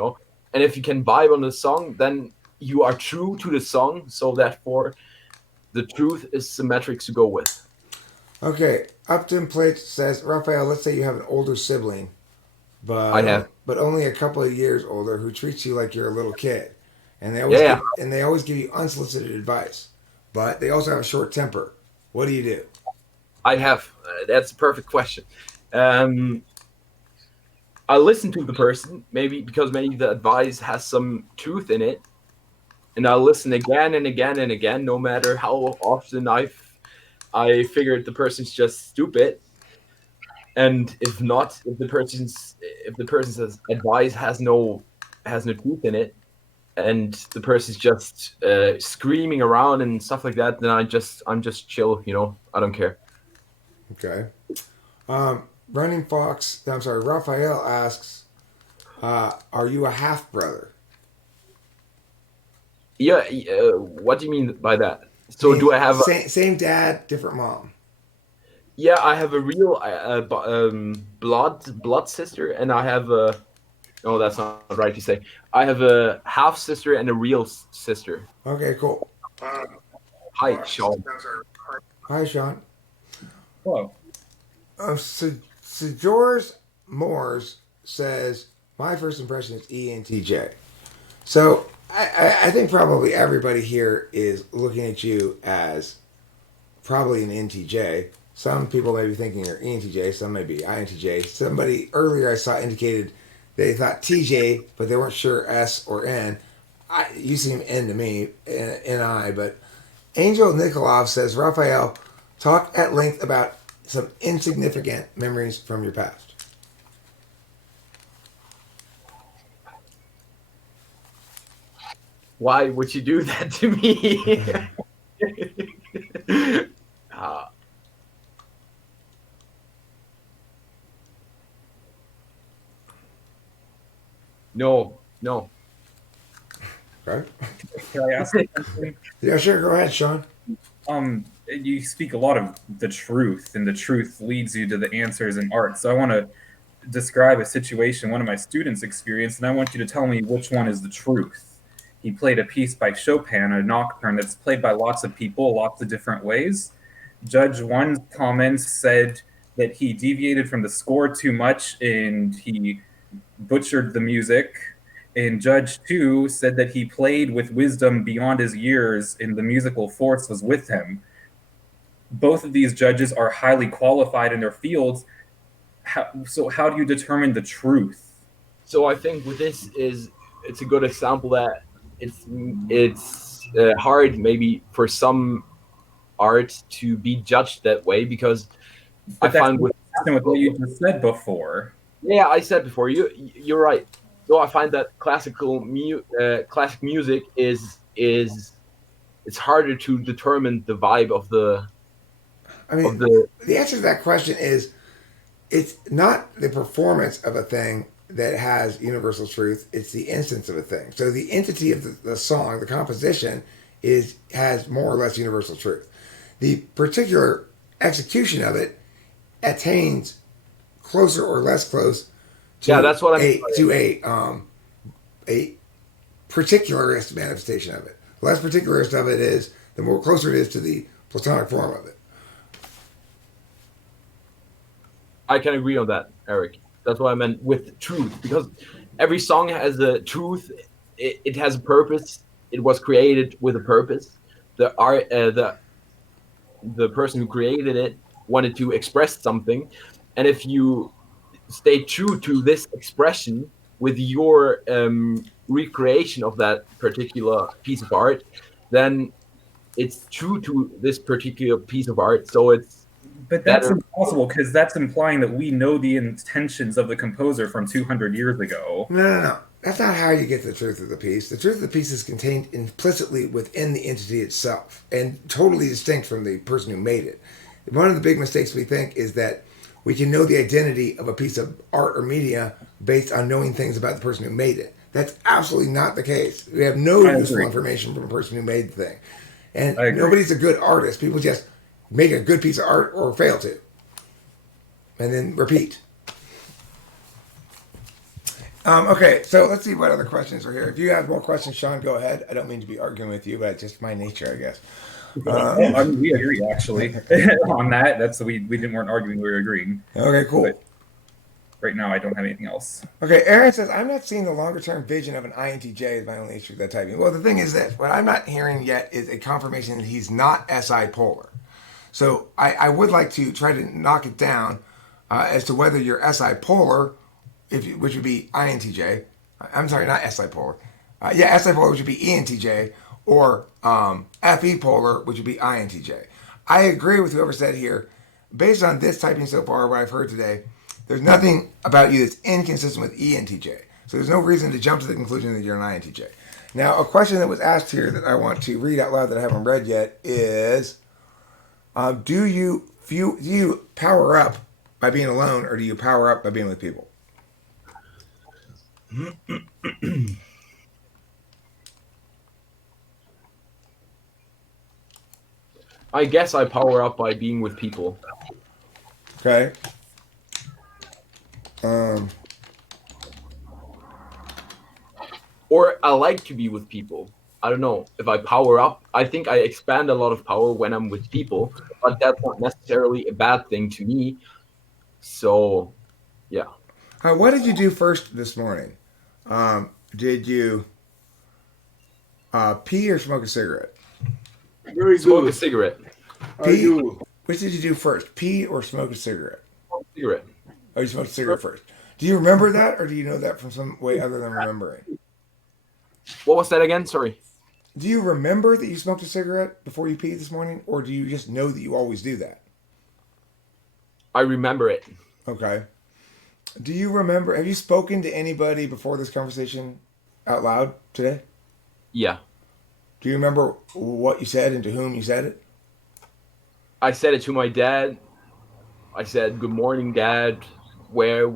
And if you can vibe on the song, then you are true to the song, so therefore the truth is the metrics to go with. Okay, Upton Plate says, Raphael, let's say you have an older sibling, I have. but only a couple of years older, who treats you like you're a little kid, and they always give you unsolicited advice, but they also have a short temper. What do you do? I have. That's a perfect question. I listen to the person, maybe the advice has some truth in it, and I'll listen again and again and again, no matter how often I figured the person's just stupid. And if not, if the person's advice has no truth in it, and the person's just screaming around and stuff like that, then I'm just chill. I don't care. Okay. Running Fox, I'm sorry, Raphael asks, are you a half brother? Yeah. What do you mean by that? So do I have same dad, different mom? Yeah, I have a real blood sister, and I have a. No, that's not right to say. I have a half sister and a real sister. Okay, cool. Hi, Sean. Hi, Sean. Hello. So George Moores says, my first impression is ENTJ. So I think probably everybody here is looking at you as probably an NTJ. Some people may be thinking you're ENTJ, some may be INTJ. Somebody earlier I saw indicated they thought TJ, but they weren't sure S or N. You seem N to me, NI, but Angel Nikolov says, Rafael, talk at length about some insignificant memories from your past. Why would you do that to me? uh, no. Okay. Can I ask something? Yeah, sure. Go ahead, Sean. You speak a lot of the truth, and the truth leads you to the answers in art. So I want to describe a situation one of my students experienced, and I want you to tell me which one is the truth. He played a piece by Chopin, a nocturne that's played by lots of people, lots of different ways. Judge one comments said that he deviated from the score too much and he butchered the music. And Judge two said that he played with wisdom beyond his years and the musical force was with him. Both of these judges are highly qualified in their fields. So how do you determine the truth? So I think with this it's a good example that it's hard maybe for some art to be judged that way, because But I find with what you just said before. Yeah, I said before, you're right. So I find that classic music is it's harder to determine the vibe of the. I mean, the answer to that question is it's not the performance of a thing that has universal truth. It's the instance of a thing. So the entity of the song, the composition, has more or less universal truth. The particular execution of it attains closer or less close to that's what a particularist manifestation of it. The less particularist of it is, the more closer it is to the Platonic form of it. I can agree on that, Eric. That's what I meant with truth, because every song has a truth. It has a purpose. It was created with a purpose. The art, the person who created it wanted to express something, and if you stay true to this expression with your recreation of that particular piece of art, then it's true to this particular piece of art. So it's. But that's impossible, because that's implying that we know the intentions of the composer from 200 years ago. No. That's not how you get the truth of the piece. The truth of the piece is contained implicitly within the entity itself and totally distinct from the person who made it. One of the big mistakes we think is that we can know the identity of a piece of art or media based on knowing things about the person who made it. That's absolutely not the case. We have no useful information from a person who made the thing. And nobody's a good artist. People just make a good piece of art or fail to. And then repeat. Okay, so let's see what other questions are here. If you have more questions, Sean, go ahead. I don't mean to be arguing with you, but it's just my nature, I guess. We agree, actually, on that. We weren't arguing, we were agreeing. Okay, cool. But right now, I don't have anything else. Okay, Aaron says, I'm not seeing the longer-term vision of an INTJ is my only issue with that typing. Well, the thing is this. What I'm not hearing yet is a confirmation that he's not SI polar. So I would like to try to knock it down as to whether you're SI polar, which would be INTJ. I'm sorry, not SI polar. SI polar, which would be ENTJ, or FE polar, which would be INTJ. I agree with whoever said here, based on this typing so far, what I've heard today, there's nothing about you that's inconsistent with ENTJ. So there's no reason to jump to the conclusion that you're an INTJ. Now, a question that was asked here that I want to read out loud that I haven't read yet is, do you power up by being alone, or do you power up by being with people? I guess I power up by being with people. Okay. Or I like to be with people. I don't know if I power up. I think I expand a lot of power when I'm with people, but that's not necessarily a bad thing to me. So, yeah. What did you do first this morning? Did you pee or smoke a cigarette? Smoke a cigarette. Pee? Which did you do first, pee or smoke a cigarette? Cigarette. Oh, you smoked a cigarette first. Do you remember that, or do you know that from some way other than remembering? What was that again? Sorry. Do you remember that you smoked a cigarette before you peed this morning, or do you just know that you always do that? I remember it. Okay. Do you remember? Have you spoken to anybody before this conversation out loud today? Yeah. Do you remember what you said and to whom you said it? I said it to my dad. I said, "Good morning, Dad," where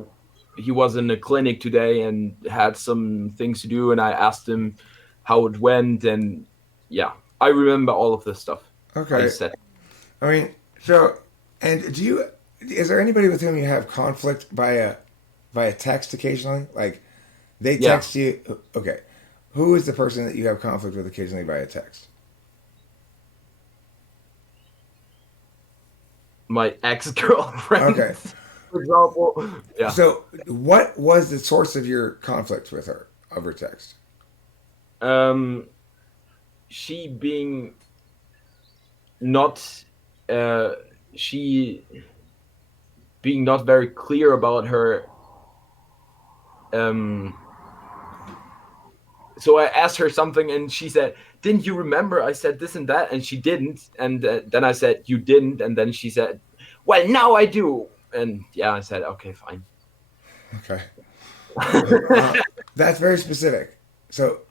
he was in the clinic today and had some things to do, and I asked him how it went, and yeah, I remember all of this stuff. Okay. I said, I mean, so, and do you? Is there anybody with whom you have conflict via text occasionally? Like, they Yeah. text you. Okay. Who is the person that you have conflict with occasionally via text? my ex-girlfriend, Okay. for example. Yeah. So, what was the source of your conflict with her over text? She being not, uh, she being not very clear about her. So I asked her something, and she said, "Didn't you remember I said this and that?" And she didn't. And then I said, "You didn't." And then she said, "Well, now I do." And yeah, I said, "Okay, fine." Okay. That's very specific. So,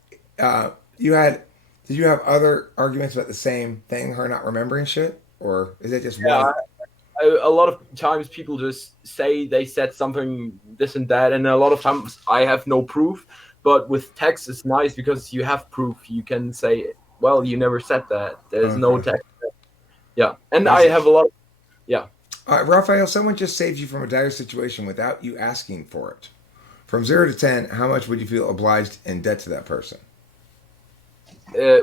you had, did you have other arguments about the same thing, her not remembering shit? Or is it just Yeah, one? a lot of times people just say they said something, this and that, and a lot of times I have no proof. But with text, it's nice because you have proof. You can say, "Well, you never said that. There's no Okay. text." Yeah, and That's I it. have a lot. Yeah. All right, Raphael, someone just saved you from a dire situation without you asking for it. From 0 to 10, how much would you feel obliged in debt to that person?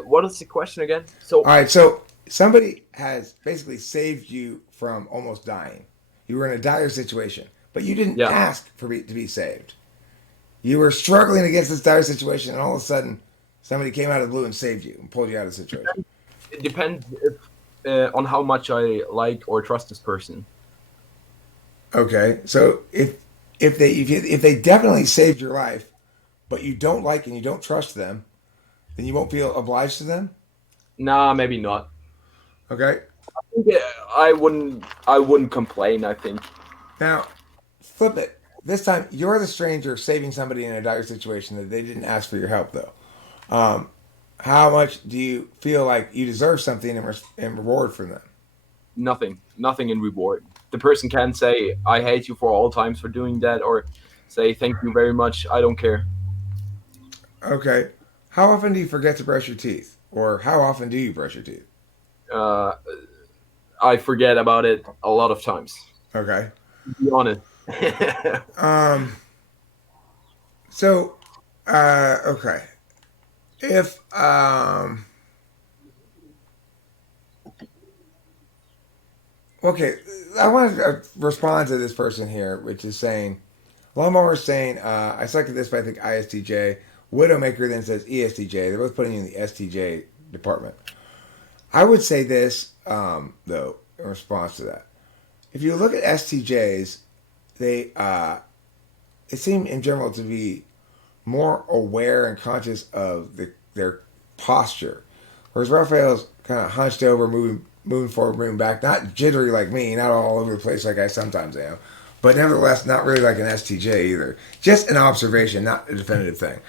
What is the question again? All right, so somebody has basically saved you from almost dying. You were in a dire situation, but you didn't Yeah. ask to be saved. You were struggling against this dire situation, and all of a sudden, somebody came out of the blue and saved you and pulled you out of the situation. It depends on how much I like or trust this person. Okay, so if they definitely saved your life, but you don't like and you don't trust them, then you won't feel obliged to them. Nah, maybe not. Okay. Yeah, I wouldn't complain. I think. Now, flip it. This time, you're the stranger saving somebody in a dire situation that they didn't ask for your help, though. Um, how much do you feel like you deserve something in reward from them? Nothing in reward. The person can say, "I hate you for all times for doing that," or say, "Thank you very much. I don't care." Okay. How often do you forget to brush your teeth? Or how often do you brush your teeth? Uh, I forget about it a lot of times. Okay. To be honest. Um, so, okay. If, okay, I want to respond to this person here, which is saying, Lawnmower is saying, I selected this, but I think ISTJ. Widowmaker then says ESTJ. They're both putting you in the STJ department. I would say this, though, in response to that. If you look at STJs, they seem in general to be more aware and conscious of their posture. Whereas Raphael's kind of hunched over, moving forward, moving back, not jittery like me, not all over the place like I sometimes am, but nevertheless not really like an STJ either. Just an observation, not a definitive thing.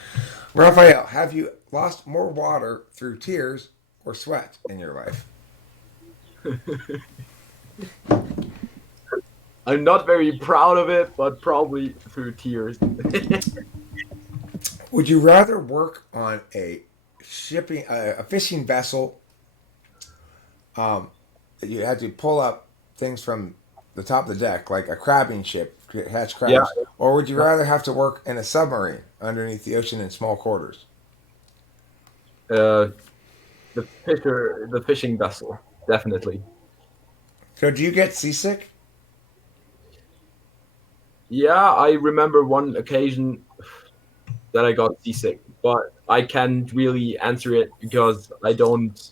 Raphael, have you lost more water through tears or sweat in your life? I'm not very proud of it, but probably through tears. Would you rather work on a fishing vessel that you had to pull up things from the top of the deck, like a crabbing ship, to hatch crabs, Yeah. or would you rather have to work in a submarine underneath the ocean in small quarters? The the fishing vessel, definitely. So, do you get seasick? Yeah, I remember one occasion that I got seasick, but I can't really answer it because I don't.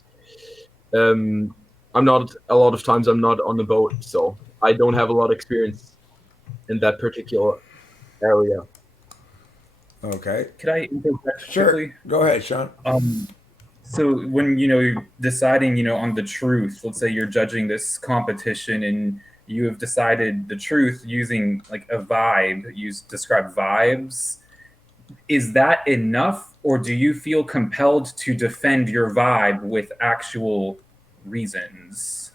Um, I'm not a lot of times I'm not on the boat, so I don't have a lot of experience in that particular area. Okay. Could I interject Sure. quickly? Go ahead, Sean. So when you're deciding, on the truth, let's say you're judging this competition and you have decided the truth using like a vibe, you describe vibes. Is that enough, or do you feel compelled to defend your vibe with actual reasons?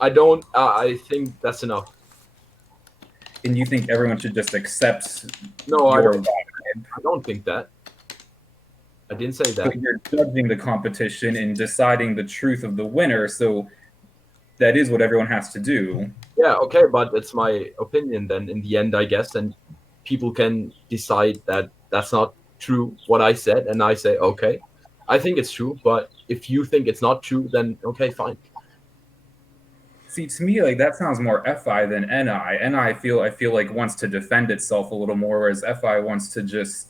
I don't. I think that's enough. And you think everyone should just accept No, I your don't. vibe? I don't think that. I didn't say that. But you're judging the competition and deciding the truth of the winner, so that is what everyone has to do. Yeah, okay, but that's my opinion then in the end, I guess, and people can decide that that's not true what I said, and I say, okay, I think it's true, but if you think it's not true, then okay, fine. See, to me, like that sounds more FI than NI. I feel like wants to defend itself a little more, whereas FI wants to just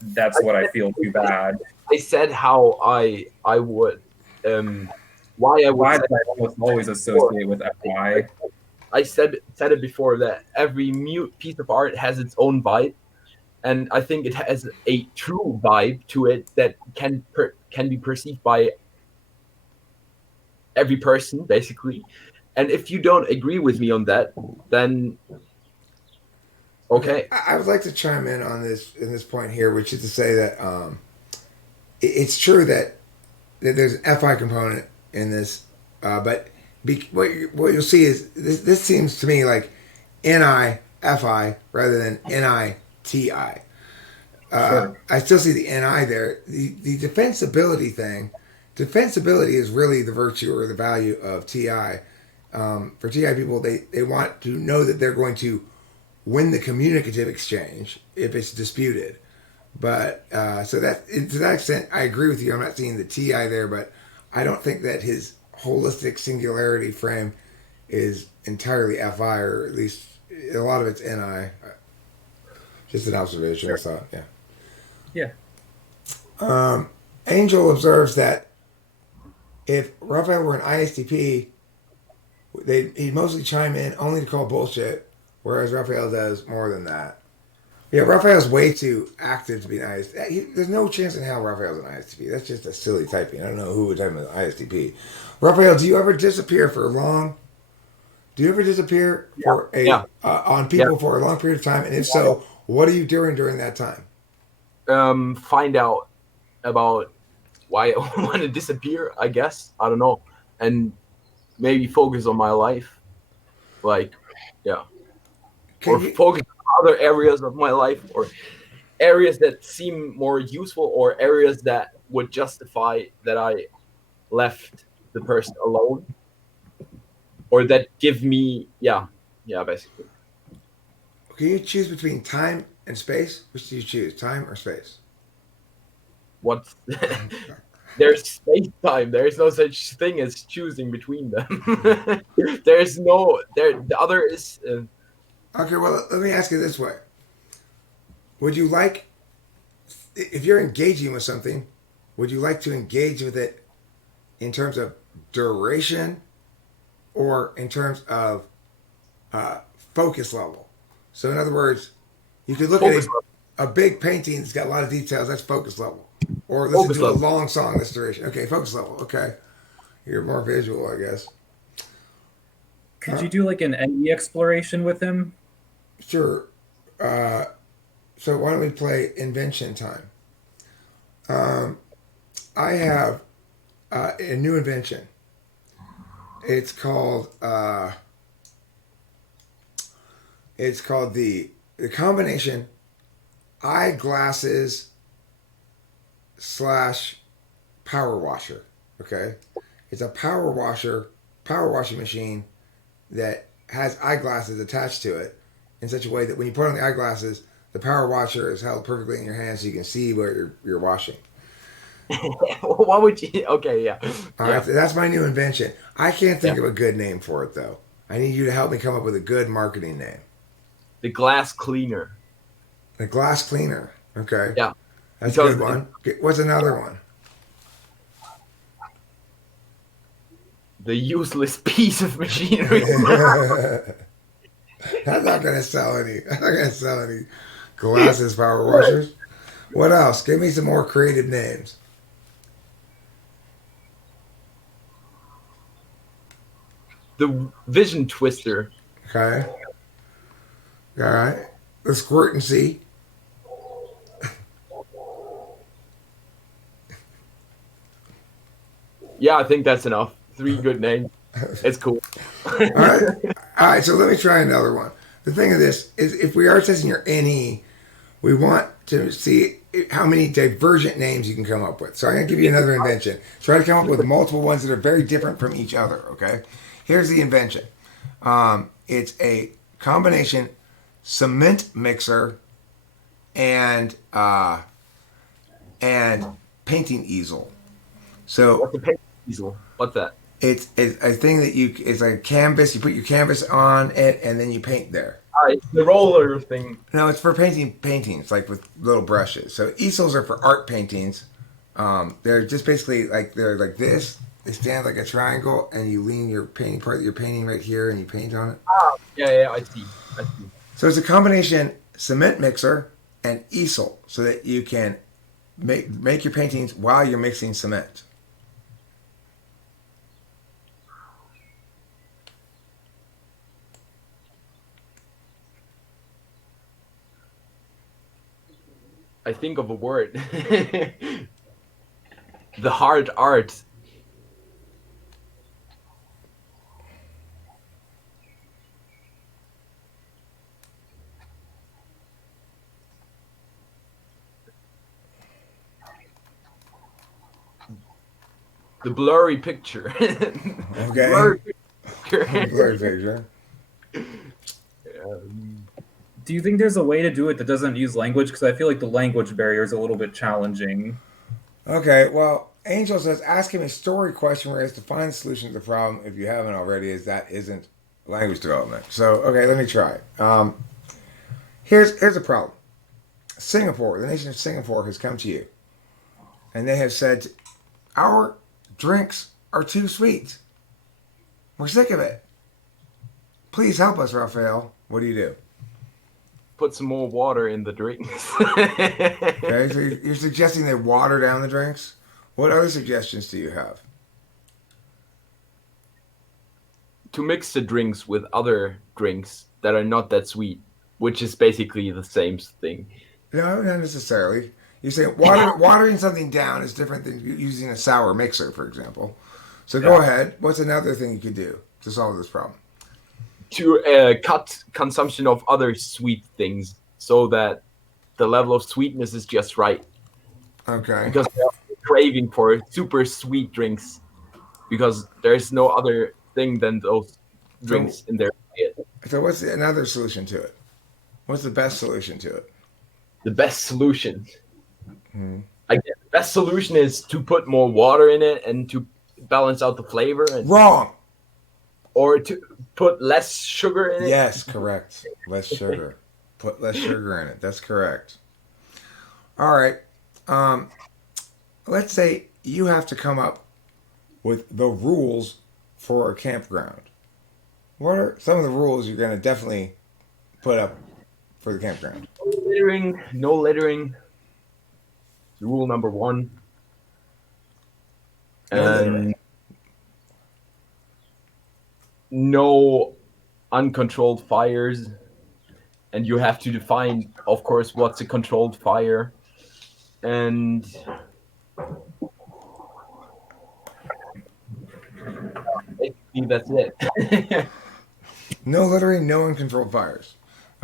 that's what I feel too bad. I said how I would why I would Why say did I almost always associate with FI? I said it before that every piece of art has its own vibe, and I think it has a true vibe to it that can be perceived by every person basically. And if you don't agree with me on that, then okay. I would like to chime in on this in this point here, which is to say that it's true that there's an FI component in this, but what you'll see is this seems to me like NI FI rather than NITI. Sure. I still see the NI there. The defensibility thing, defensibility is really the virtue or the value of TI. For TI people, they want to know that they're going to win the communicative exchange if it's disputed. But so that to that extent, I agree with you. I'm not seeing the TI there, but I don't think that his holistic singularity frame is entirely FI, or at least a lot of it's NI. Just an observation. Sure. I thought, yeah. Yeah. Angel observes that if Rafael were an ISTP, he'd mostly chime in only to call bullshit, whereas Rafael does more than that. Yeah, Rafael's way too active to be an ISTP. There's no chance in hell Rafael's an ISTP. That's just a silly typing. I don't know who would type an ISTP. Rafael, do you ever disappear for a long? Do you ever disappear for on people for a long period of time? And if so, what are you doing during that time? Find out about why I want to disappear, I guess. I don't know. And maybe focus on my life. Like, yeah. Or focus on other areas of my life, or areas that seem more useful, or areas that would justify that I left the person alone. Or that give me, basically. Can you choose between time and space? Which do you choose, time or space? What? There's space time. There is no such thing as choosing between them. There's no there. The other is. Okay, well, let me ask you this way: would you like, if you're engaging with something, would you like to engage with it in terms of duration, or in terms of focus level? So, in other words, you could look at a big painting that's got a lot of details. That's focus level. Or listen to a long song. That's duration. Okay, focus level. Okay, you're more visual, I guess. Could you do like an NE exploration with him? Sure. So why don't we play Invention Time? I have a new invention. It's called the combination eyeglasses / power washer. Okay, it's a power washing machine that has eyeglasses attached to it in such a way that when you put on the eyeglasses, the power washer is held perfectly in your hand so you can see where you're washing. Why would you? Okay, yeah. All right, that's my new invention. I can't think of a good name for it though. I need you to help me come up with a good marketing name. The glass cleaner. The glass cleaner. Okay. Yeah. That's a good one. What's another one? the useless piece of machinery. I'm not gonna sell any. I'm not gonna sell any glasses power washers. What else? Give me some more creative names. The vision twister. Okay. All right. The squirt and see. Yeah, I think that's enough. 3 good names. It's cool. All right. All right. So let me try another one. The thing of this is, if we are testing your NE, we want to see how many divergent names you can come up with. So I'm going to give you another invention. Try to come up with multiple ones that are very different from each other. Okay. Here's the invention. It's a combination cement mixer and painting easel. So What's a paint easel? What's that? it's a thing that it's like a canvas. You put your canvas on it and then you paint there. It's the roller thing. No, it's for painting paintings, like with little brushes. So easels are for art paintings. They're just basically they're like this. They stand like a triangle, and you lean your painting part that you're painting right here, and you paint on it. Yeah, I see. So it's a combination cement mixer and easel, so that you can make your paintings while you're mixing cement. I think of a word. The hard art. The blurry picture. Okay. Blurry picture. Blurry picture. Do you think there's a way to do it that doesn't use language? Because I feel like the language barrier is a little bit challenging. Okay, well, Angel says, ask him a story question where he has to find the solution to the problem, if you haven't already, as that isn't language development. So, okay, let me try. Here's a problem. Singapore, the nation of Singapore, has come to you, and they have said, our drinks are too sweet. We're sick of it. Please help us, Rafael. What do? Put some more water in the drinks. Okay, so you're suggesting they water down the drinks? What other suggestions do you have? To mix the drinks with other drinks that are not that sweet, which is basically the same thing. No, not necessarily. You say watering something down is different than using a sour mixer, for example. So go ahead. What's another thing you could do to solve this problem? To cut consumption of other sweet things so that the level of sweetness is just right. Okay. Because they're craving for super sweet drinks because there's no other thing than those drinks in their diet. So what's another solution to it? What's the best solution to it? The best solution. I guess the best solution is to put more water in it and to balance out the flavor. Wrong. Or to put less sugar in it. Yes, correct. Less sugar. Put less sugar in it. That's correct. All right. Let's say you have to come up with the rules for a campground. What are some of the rules you're going to definitely put up for the campground? No littering. Rule number 1. No littering. And no uncontrolled fires. And you have to define, of course, what's a controlled fire. And basically that's it. No littering, no uncontrolled fires.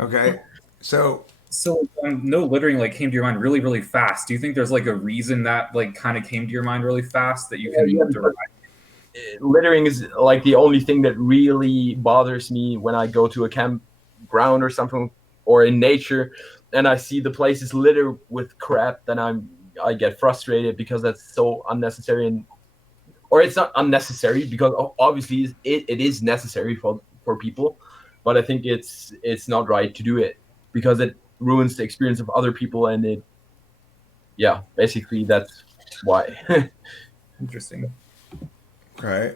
Okay. So no littering came to your mind really, really fast. Do you think there's a reason that kind of came to your mind really fast that you can derive? Littering is the only thing that really bothers me when I go to a campground or something or in nature and I see the places littered with crap, then I get frustrated because that's so unnecessary or it's not unnecessary because obviously it is necessary for people, but I think it's not right to do it because it ruins the experience of other people and basically that's why. Interesting. Okay.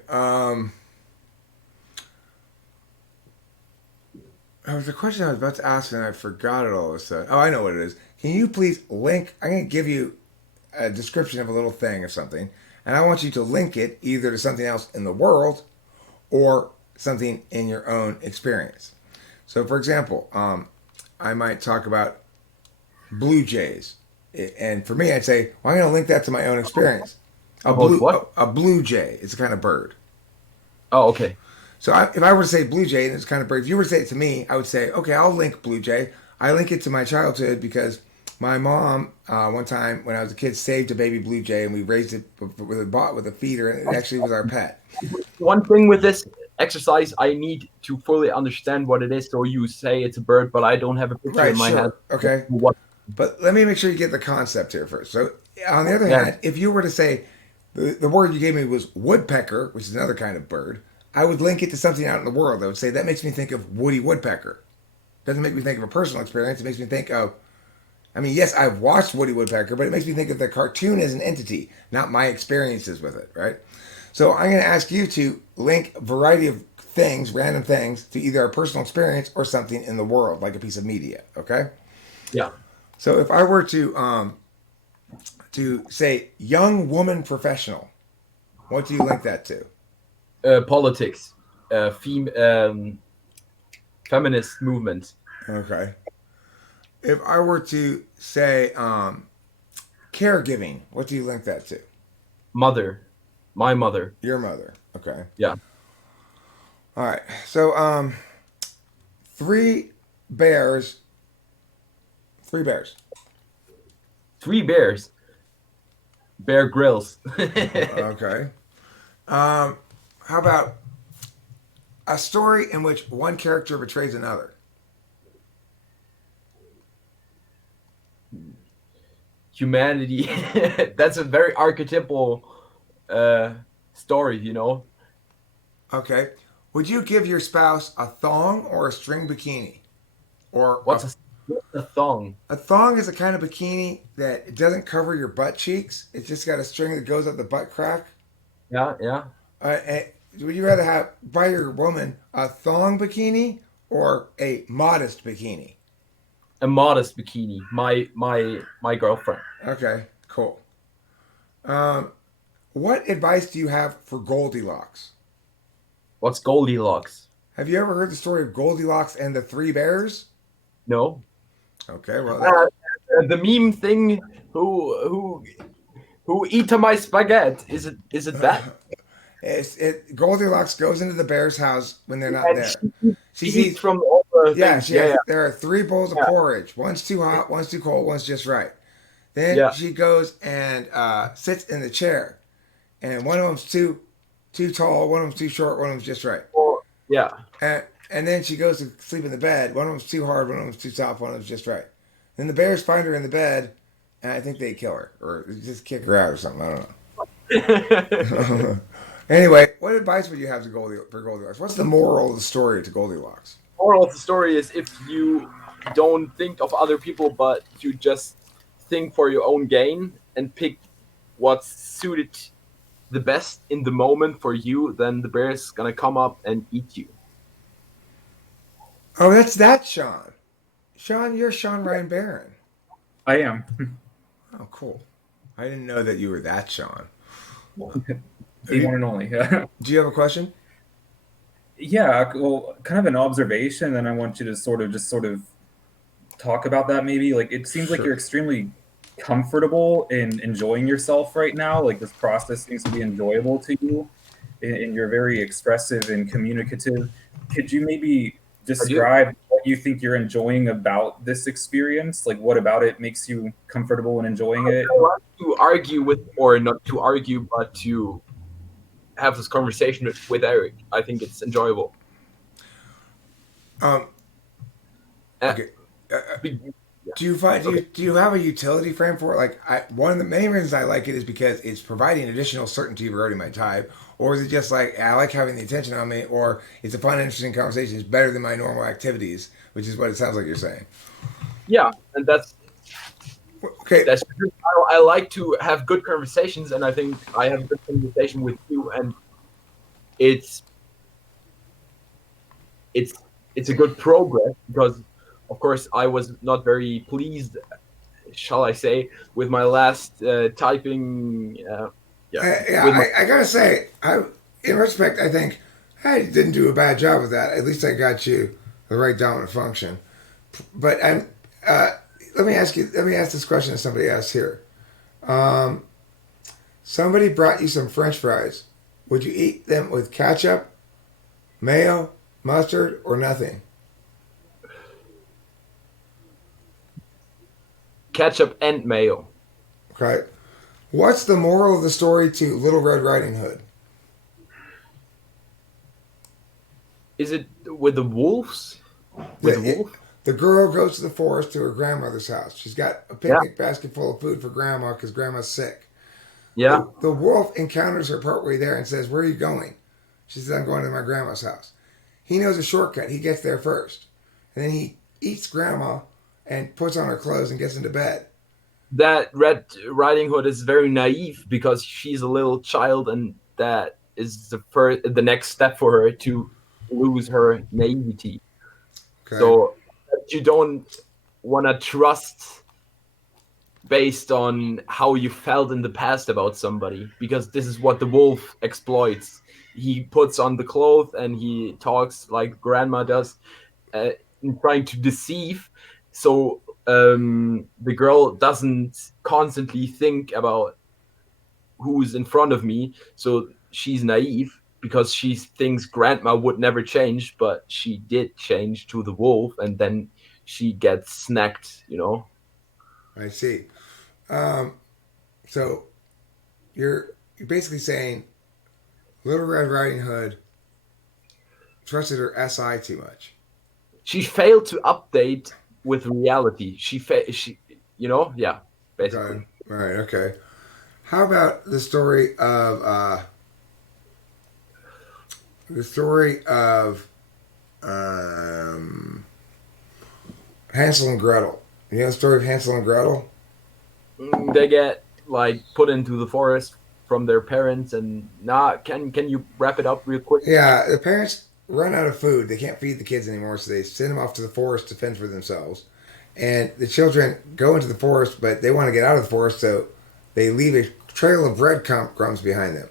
There was a question I was about to ask and I forgot it all of a sudden. Oh, I know what it is. Can you please link? I'm going to give you a description of a little thing or something, and I want you to link it either to something else in the world or something in your own experience. So, for example, I might talk about Blue Jays, and for me, I'd say, well, I'm going to link that to my own experience. About what? A blue jay. It's a kind of bird. Oh, okay. So if I were to say blue jay, and it's kind of bird. If you were to say it to me, I would say, okay, I'll link blue jay. I link it to my childhood because my mom, one time when I was a kid, saved a baby blue jay, and we raised it with a feeder, and it actually was our pet. One thing with this exercise, I need to fully understand what it is. So you say it's a bird, but I don't have a picture Right, in my head. sure, okay. What? But let me make sure you get the concept here first. So on the other Yeah. hand, if you were to say the word you gave me was woodpecker, which is another kind of bird, I would link it to something out in the world. I would say that makes me think of Woody Woodpecker. Doesn't make me think of a personal experience. It makes me think of, I mean, yes, I've watched Woody Woodpecker, but it makes me think of the cartoon as an entity, not my experiences with it, right? So I'm going to ask you to link a variety of things, random things, to either a personal experience or something in the world, like a piece of media, okay? Yeah. So if I were to say young woman professional, what do you link that to? Politics, feminist movement, Okay. If I were to say caregiving, what do you link that to? mother, my mother. Your mother. Okay. Yeah. All right. So three bears. Three bears. Three bears. Bear Grylls. Okay. How about a story in which one character betrays another? Humanity. That's a very archetypal story, you know. Okay. Would you give your spouse a thong or a string bikini? Or What's a thong? a thong is a kind of bikini that it doesn't cover your butt cheeks. It's just got a string that goes up the butt crack. Yeah, yeah. And would you rather have buy your woman a thong bikini or a modest bikini? A modest bikini. My girlfriend. Okay, cool. Um, what advice do you have for Goldilocks? What's Goldilocks? Have you ever heard the story of Goldilocks and the Three Bears? No. Okay, well, The meme thing. Who eat my spaghetti? Is it that? Goldilocks goes into the bear's house when they're not And there. she She eats sees, from all the yeah, things. Yeah, there are three bowls of Yeah. porridge. One's too hot, one's too cold, one's just right. Then Yeah. she goes and sits in the chair, and one of them's too tall, one of them's too short, one of them's just right. yeah. And then she goes to sleep in the bed. One of them's too hard, one of them's too soft, one of them's just right. Then the bears find her in the bed, and I think they kill her or just kick her out or something. I don't know. Anyway, what advice would you have to for Goldilocks? What's the moral of the story to Goldilocks? Moral of the story is if you don't think of other people, but you just think for your own gain and pick what's suited the best in the moment for you, then the bear's gonna come up and eat you. Oh, that's Sean. Sean, you're Sean Ryan Barron. I am. Oh, cool. I didn't know that you were that Sean. The one and only. Do you have a question? Yeah, well, kind of an observation, and I want you to sort of talk about that maybe. Like, it seems like Sure. you're extremely comfortable in enjoying yourself right now. Like, this process seems to be enjoyable to you, and you're very expressive and communicative. Could you maybe describe what you think you're enjoying about this experience? Like, what about it makes you comfortable and enjoying it? I want to argue with, or not to argue, but to have this conversation with Eric. I think it's enjoyable. Okay. Do you have a utility frame for it? Like one of the main reasons I like it is because it's providing additional certainty regarding my type, or is it just like I like having the attention on me, or it's a fun, interesting conversation. It's better than my normal activities, which is what it sounds like you're saying. Yeah, and that's Okay. I like to have good conversations, and I think I have a good conversation with you, and it's it's it's a good progress because, of course, I was not very pleased, shall I say, with my last typing. With my I gotta say, in respect, I think I didn't do a bad job with that. At least I got you the right dominant function. But uh, let me ask you. Let me ask this question that somebody asked here. Um, Somebody brought you some French fries. Would you eat them with ketchup, mayo, mustard, or nothing? ketchup and mayo. Okay. What's the moral of the story to Little Red Riding Hood? Is it with the wolves? With the wolf? The girl goes to the forest to her grandmother's house. She's got a Yeah, picnic basket full of food for grandma because grandma's sick. yeah. The wolf encounters her partway there and says, "Where are you going?" She says, "I'm going to my grandma's house." He knows a shortcut. He gets there first. And then he eats grandma and puts on her clothes and gets into bed. That Red Riding Hood is very naive because she's a little child, and that is the next step for her to lose her naivety. Okay. So you don't want to trust based on how you felt in the past about somebody, because this is what the wolf exploits. He puts on the clothes and he talks like grandma does, uh, in trying to deceive. So the girl doesn't constantly think about who's in front of me. So she's naive because she thinks grandma would never change, but she did change to the wolf, and then she gets snacked. I see. Um, so you're basically saying Little Red Riding Hood trusted her SI too much. She failed to update with reality. Yeah, Okay. basically. All right. Okay. How about the story of um, Hansel and Gretel? You know the story of Hansel and Gretel? They get like put into the forest from their parents, and can you wrap it up real quick? Yeah, the parents run out of food. They can't feed the kids anymore, so they send them off to the forest to fend for themselves. And the children go into the forest, but they want to get out of the forest, so they leave a trail of breadcrumbs behind them.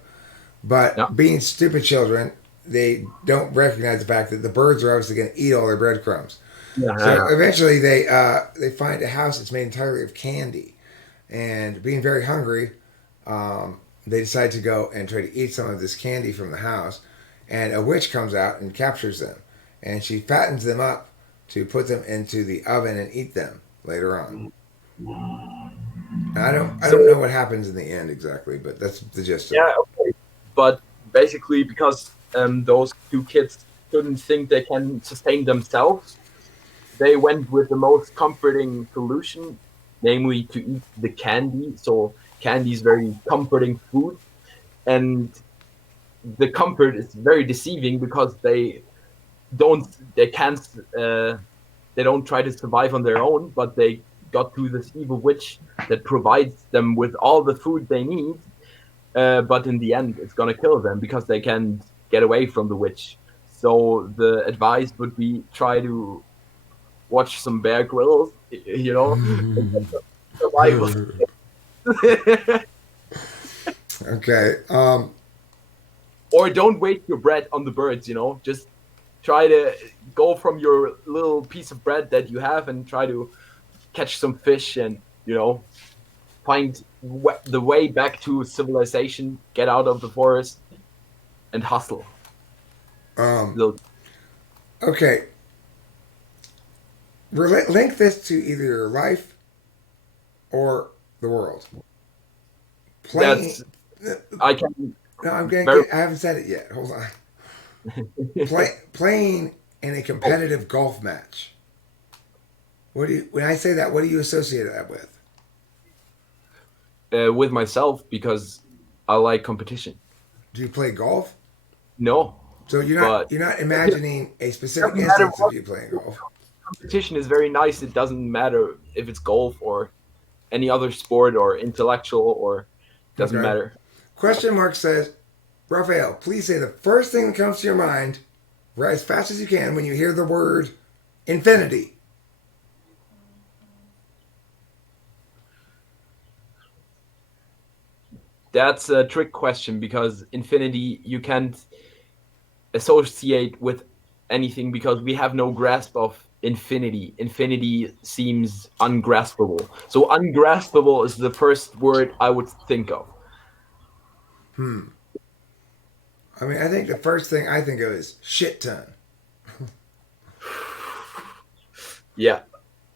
Yeah. But being stupid children, they don't recognize the fact that the birds are obviously going to eat all their breadcrumbs. So Yeah. eventually, they find a house that's made entirely of candy, and being very hungry, they decide to go and try to eat some of this candy from the house. And a witch comes out and captures them, and she fattens them up to put them into the oven and eat them later on. Now, I don't So know what happens in the end exactly, but that's the gist of yeah, it. okay. But basically, because those two kids couldn't think they can sustain themselves, they went with the most comforting solution, namely to eat the candy. So candy is very comforting food, and the comfort is very deceiving because don't they can't uh, they don't try to survive on their own, but they got to this evil witch that provides them with all the food they need. But in the end, it's gonna kill them because they can't get away from the witch. So the advice would be try to watch some Bear Grylls, and get some survival. Okay. Or don't waste your bread on the birds. Just try to go from your little piece of bread that you have and try to catch some fish and find the way back to civilization, get out of the forest and hustle. Um, So okay. Link this to either your life or the world. Playing. that's I can No, I'm going to very get. I haven't said it yet. Hold on. Playing in a competitive golf match. When I say that, what do you associate that with? with myself because I like competition. Do you play golf? No, So but you're not it imagining a specific doesn't matter instance of what. you playing golf. Competition is very nice. It doesn't matter if it's golf or any other sport or intellectual or doesn't Okay. matter. Question mark says, Rafael, please say the first thing that comes to your mind, right, as fast as you can, when you hear the word infinity. That's a trick question because infinity you can't associate with anything because we have no grasp of infinity. Infinity seems ungraspable. So ungraspable is the first word I would think of. I mean, I think the first thing I think of is shit ton. Yeah.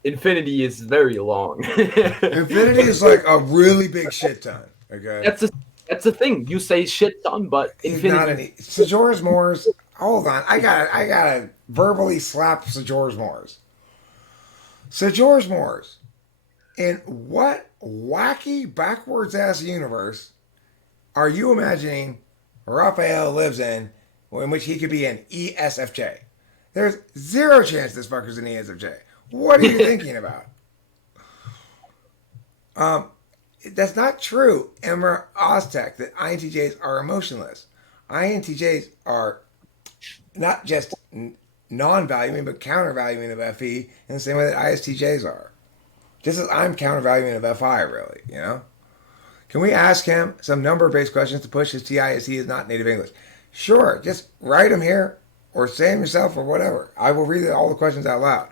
Infinity is very long. Infinity is like a really big shit ton. Okay, that's a that's the thing. You say shit ton, but he's not infinity. any. Sojourner's Moore's. Hold on, I gotta verbally slap Sojourner's Moore's. Sojourner's Moore's. In what wacky backwards ass universe are you imagining Raphael lives in which he could be an ESFJ? There's zero chance this fucker's an ESFJ. What are you thinking about? That's not true, Emma Oztech, that INTJs are emotionless. INTJs are not just non-valuing, but counter-valuing of FE in the same way that ISTJs are. Just as I'm counter-valuing of FI, really, you know? Can we ask him some number-based questions to push his TI as he is not native English? Sure, just write them here or say them yourself or whatever. I will read all the questions out loud.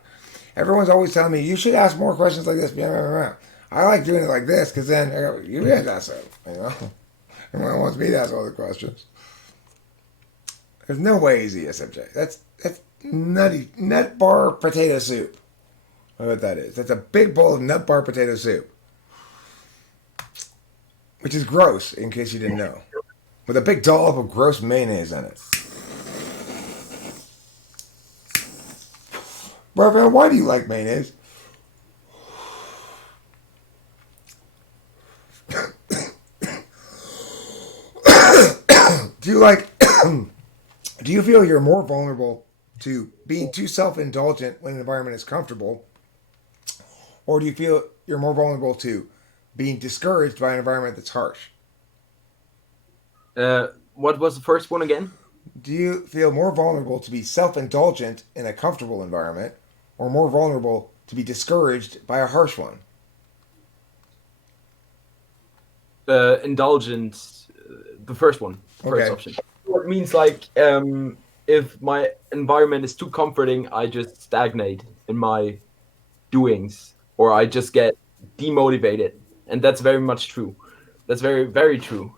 Everyone's always telling me, you should ask more questions like this. I like doing it like this because then you guys ask them, you know? Everyone wants me to ask all the questions. There's no way he's ESFJ. That's nutty, nut bar potato soup. I know what that is. That's a big bowl of nut bar potato soup. Which is gross, in case you didn't know. With a big dollop of gross mayonnaise in it. Rafael, why do you like mayonnaise? Do you like... do you feel you're more vulnerable to being too self-indulgent when an environment is comfortable? Or do you feel you're more vulnerable to being discouraged by an environment that's harsh? What was the first one again? Do you feel more vulnerable to be self-indulgent in a comfortable environment or more vulnerable to be discouraged by a harsh one? Indulgent, the first one, the first Okay. option. It means like if my environment is too comforting, I just stagnate in my doings, or I just get demotivated, and that's very much true. That's very, very true.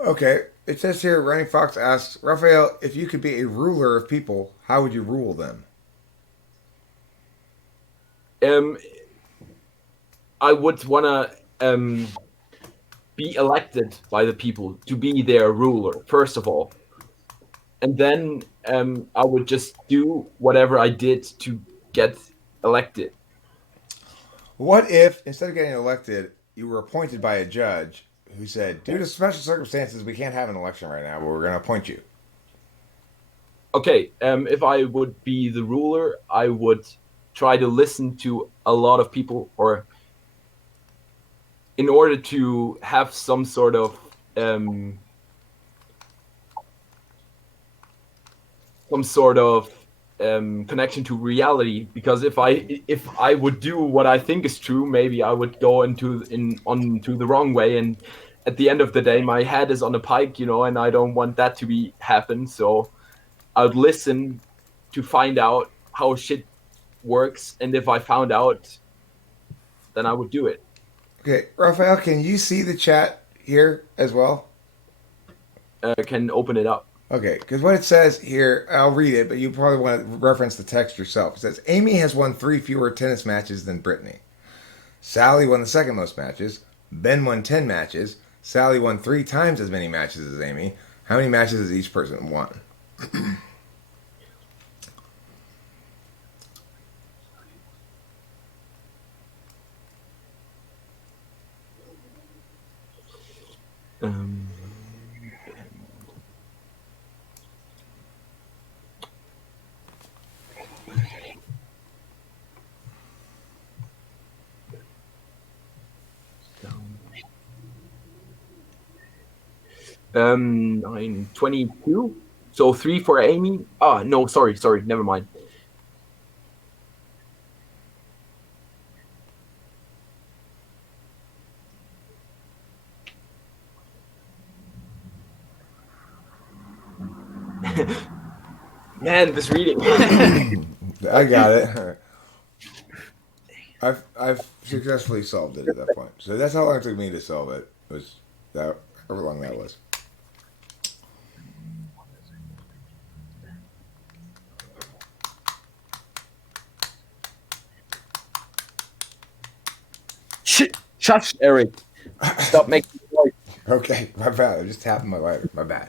Okay. It says here, Randy Fox asks, Raphael, if you could be a ruler of people, how would you rule them? I would wanna be elected by the people to be their ruler first of all, and then I would just do whatever I did to get elected. What if, instead of getting elected, you were appointed by a judge who said, due to special circumstances, we can't have an election right now, but we're going to appoint you? Okay, if I would be the ruler, I would try to listen to a lot of people, or in order to have some sort of connection to reality. Because if I would do what I think is true, maybe I would go onto the wrong way, and at the end of the day, my head is on a pike, and I don't want that to be happen. So I would listen to find out how shit works, and if I found out, then I would do it. Okay, Raphael, can you see the chat here as well? Can open it up. Okay, because what it says here, I'll read it, but you probably want to reference the text yourself. It says, Amy has won 3 fewer tennis matches than Brittany. Sally won the second most matches. Ben won 10 matches. Sally won 3 times as many matches as Amy. How many matches has each person won? Um, 9, 22. So 3 for Amy. Ah, no, sorry, never mind. Man, this reading. I got it. I've successfully solved it at that point. So that's how long it took me to solve it. It was that however long that was. Shush, Eric. Stop making noise. Okay, my bad. I just tapped my lighter. My bad.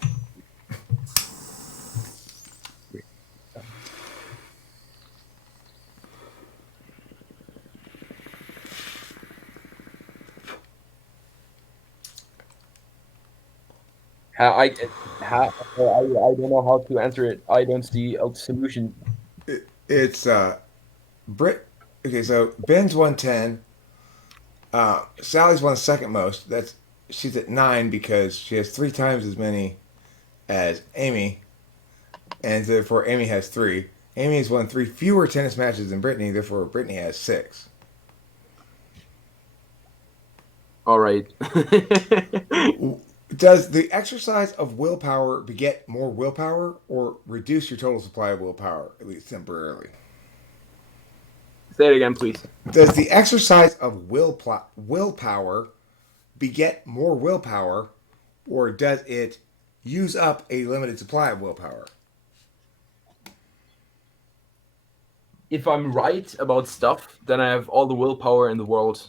I don't know how to answer it. I don't see a solution. It's Brit. Okay, so Ben's 110. Sally's won second most. She's at 9 because she has 3 times as many as Amy, and therefore Amy has 3. Amy has won 3 fewer tennis matches than Brittany, therefore Brittany has 6. All right. Does the exercise of willpower beget more willpower or reduce your total supply of willpower, at least temporarily? Say it again, please. Does the exercise of willpower beget more willpower, or does it use up a limited supply of willpower? If I'm right about stuff, then I have all the willpower in the world.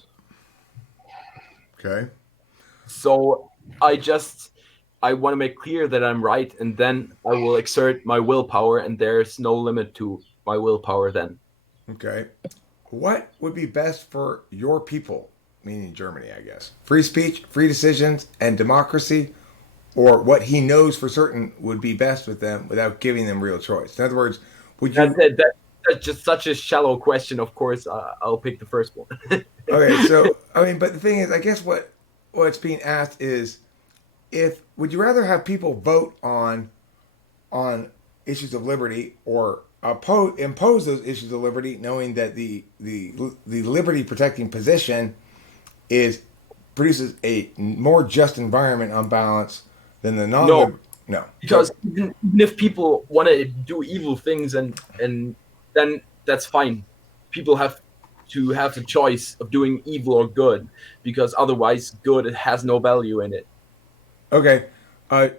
Okay. So I want to make clear that I'm right, and then I will exert my willpower, and there's no limit to my willpower then. Okay. What would be best for your people, meaning Germany, I guess? Free speech, free decisions, and democracy, or what he knows for certain would be best with them without giving them real choice? In other words, would you... That's just such a shallow question. Of course, I'll pick the first one. Okay, so, I mean, but the thing is, I guess what's being asked is, would you rather have people vote on issues of liberty or impose those issues of liberty, knowing that the liberty protecting position produces a more just environment on balance than the non. No, because even if people want to do evil things, and then that's fine. People have to have the choice of doing evil or good, because otherwise good has no value in it. Okay.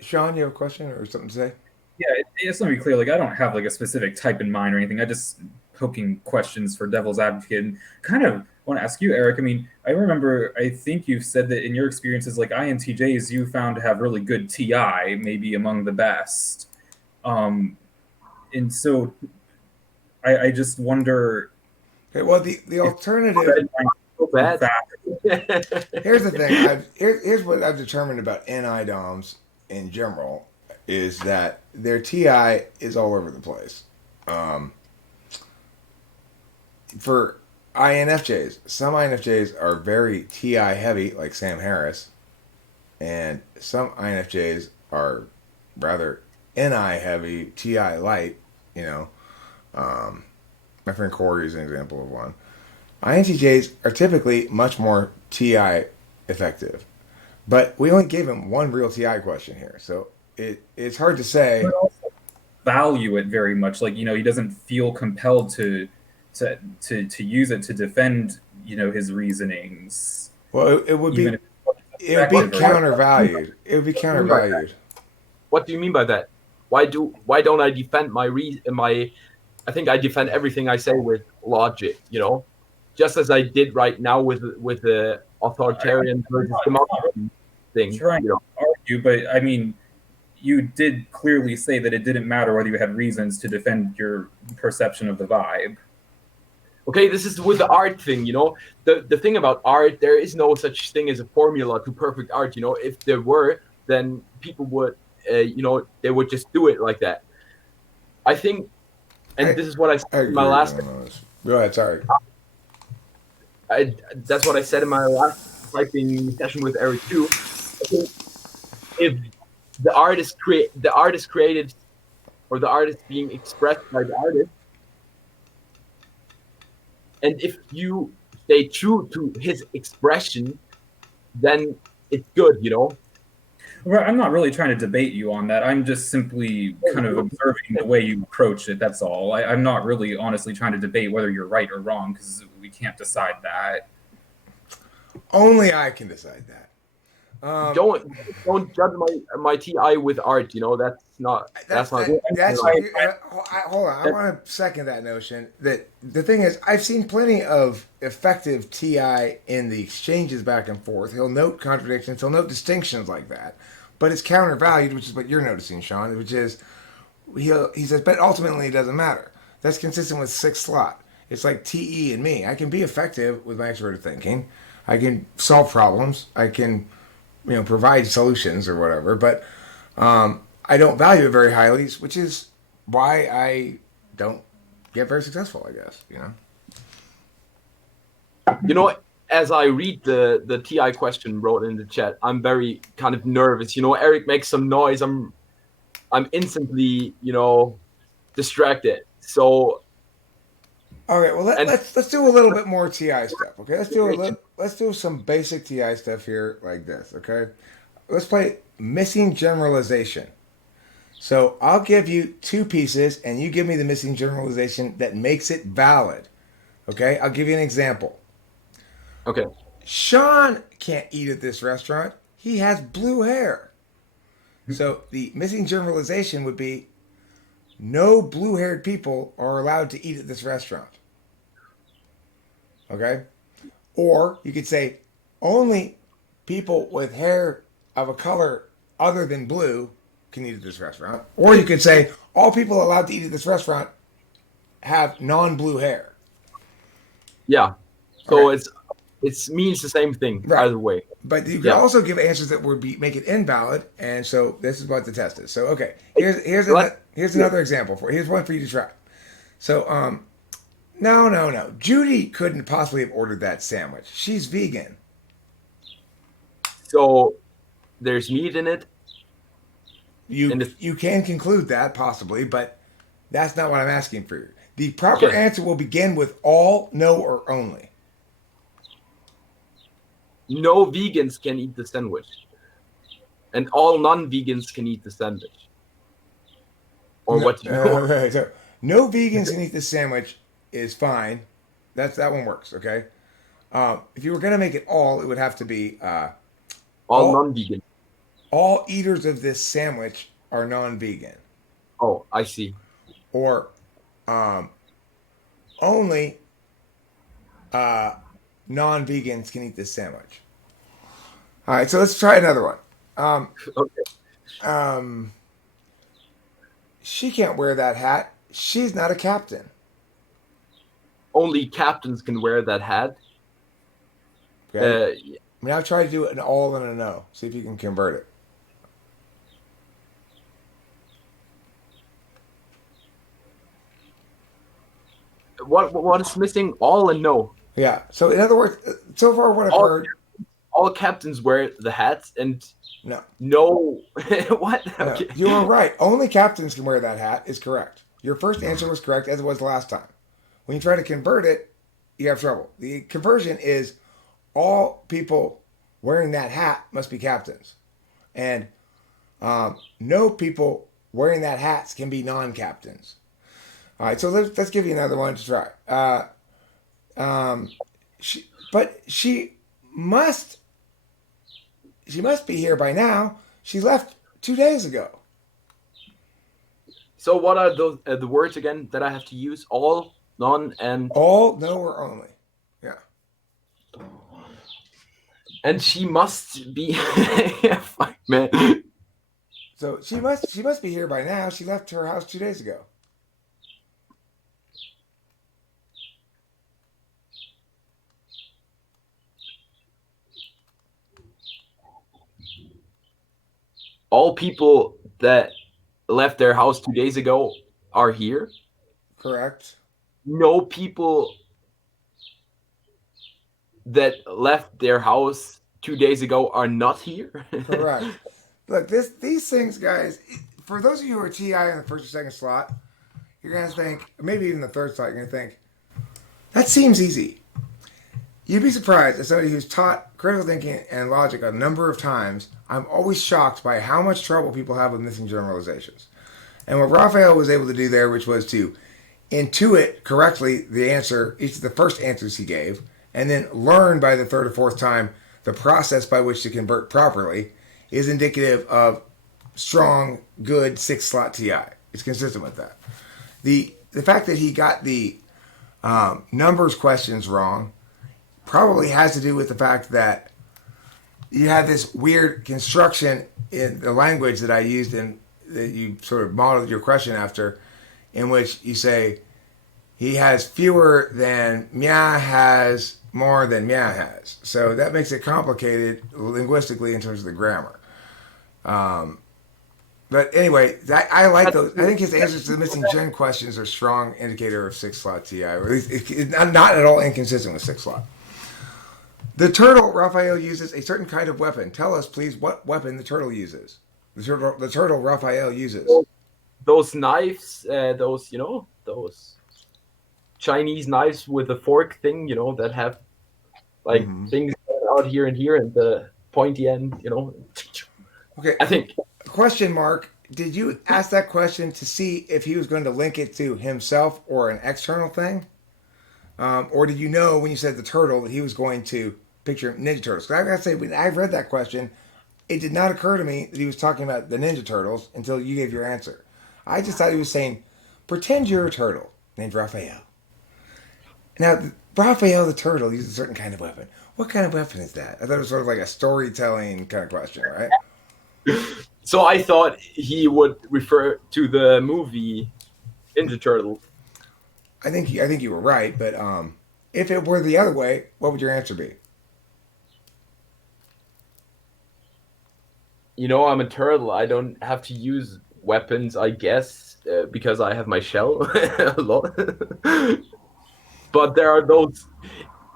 Sean, you have a question or something to say? Yeah, it's going to be clear. Like, I don't have like a specific type in mind or anything. I just poking questions for devil's advocate, and kind of want to ask you, Eric. I mean, I think you've said that in your experiences, like INTJs, you found to have really good TI, maybe among the best. And so I just wonder. Okay, well, the alternative. So bad. Here's the thing. Here's what I've determined about NI-DOMs in general is that their TI is all over the place. For INFJs, some INFJs are very TI heavy, like Sam Harris, and some INFJs are rather NI heavy, TI light. My friend Corey is an example of one. INTJs are typically much more TI effective, but we only gave him one real TI question here, so it's hard to say. But also value it very much. Like, he doesn't feel compelled to use it to defend, his reasonings. Well, it would be countervalued. It would be countervalued. What do you mean by that? Why don't I defend I think I defend everything I say with logic, just as I did right now with the authoritarian versus democracy thing. Trying to argue, but I mean, you did clearly say that it didn't matter whether you had reasons to defend your perception of the vibe. Okay, this is with the art thing, The thing about art, there is no such thing as a formula to perfect art, If there were, then people would, they would just do it like that. I think, this is what I said in my last... Go ahead, sorry. That's what I said in my last typing session with Eric too. If the artist created, or the artist being expressed by the artist. And if you stay true to his expression, then it's good, you know. Right, I'm not really trying to debate you on that. I'm just simply kind of observing the way you approach it. That's all. I'm not really honestly trying to debate whether you're right or wrong because we can't decide that. Only I can decide that. Don't judge my TI with art. You know, that's not good. Hold on. I want to second that notion. That the thing is, I've seen plenty of effective Ti in the exchanges back and forth. He'll note contradictions. He'll note distinctions like that, but it's countervalued, which is what you're noticing, Sean. Which is he says, but ultimately it doesn't matter. That's consistent with sixth slot. It's like TE and me. I can be effective with my extroverted thinking. I can solve problems. I can provide solutions or whatever, but I don't value it very highly, which is why I don't get very successful, I guess. You know, as I read the TI question wrote in the chat, I'm very kind of nervous. You know, Eric makes some noise. I'm instantly, distracted. So okay, well let's do a little bit more TI stuff. Okay, let's do some basic TI stuff here like this. Okay, let's play missing generalization. So I'll give you two pieces, and you give me the missing generalization that makes it valid. Okay, I'll give you an example. okay. Sean can't eat at this restaurant. He has blue hair. So the missing generalization would be no blue haired people are allowed to eat at this restaurant. Okay? Or you could say only people with hair of a color other than blue can eat at this restaurant. Or you could say all people allowed to eat at this restaurant have non blue hair. Yeah. So Okay. it means the same thing Right. either way. But you can Yeah. also give answers that would make it invalid, and so this is what the test is. So okay, here's What? another example for here's one for you to try. So no, Judy couldn't possibly have ordered that sandwich. She's vegan. So there's meat in it. You can conclude that possibly, but that's not what I'm asking for you. The proper Okay. answer will begin with all, no, or only. No vegans can eat the sandwich, and all non-vegans can eat the sandwich. Or No, what do you know? okay, so no vegans can eat this sandwich is fine. That one works. Okay. If you were gonna make it all, it would have to be All all non-vegan. all eaters of this sandwich are non-vegan, Oh, I see. or only non-vegans can eat this sandwich. All right, so let's try another one. Okay. She can't wear that hat. She's not a captain. Only captains can wear that hat. Okay. I mean, I've tried to do an all and a no. See if you can convert it. What is missing? All and no. Yeah. So in other words, so far what I've All, heard, all captains wear the hats, and no, no. What? no, Okay. you were right. Only captains can wear that hat is correct. Your first answer was correct as it was last time. When you try to convert it, you have trouble. The conversion is all people wearing that hat must be captains, and no people wearing that hats can be non-captains. All right, so let's give you another one to try. But she must be here by now. She left 2 days ago. So what are those the words again that I have to use? All, none, and All, no, or only. Yeah. and she must be. Fuck, man. So she must be here by now. She left her house 2 days ago. All people that left their house 2 days ago are here. Correct. No people that left their house 2 days ago are not here. Correct. look, these things, guys. For those of you who are TI in the first or second slot, you're gonna think, maybe even the third slot, you're gonna think that seems easy. You'd be surprised as somebody who's taught critical thinking and logic a number of times. I'm always shocked by how much trouble people have with missing generalizations. And what Raphael was able to do there, which was to intuit correctly the answer, each of the first answers he gave, and then learn by the third or fourth time the process by which to convert properly, is indicative of strong, good six slot TI. It's consistent with that. The fact that he got the numbers questions wrong probably has to do with the fact that you had this weird construction in the language that I used in that you sort of modeled your question after, in which you say he has fewer than Mia has more than Mia has. So that makes it complicated linguistically in terms of the grammar. But anyway, I like those. I think his answers to the missing gen questions are a strong indicator of six slot TI, or at least it's not at all inconsistent with six slot. The turtle, Raphael, uses a certain kind of weapon. Tell us, please, what weapon the turtle uses. The turtle Raphael uses. Those knives, those Chinese knives with the fork thing, that have like things out here and here, and the pointy end, Okay. I think. Question mark. Did you ask that question to see if he was going to link it to himself or an external thing? Or did you know when you said the turtle that he was going to picture Ninja Turtles? Because I gotta say, when I read that question, it did not occur to me that he was talking about the Ninja Turtles until you gave your answer. I just thought he was saying, pretend you're a turtle named Raphael. Now, Raphael the turtle uses a certain kind of weapon. What kind of weapon is that? I thought it was sort of like a storytelling kind of question, right? So I thought he would refer to the movie Ninja Turtle. I think you were right, but if it were the other way, what would your answer be? I'm a turtle. I don't have to use weapons, I guess, because I have my shell a lot. But there are those,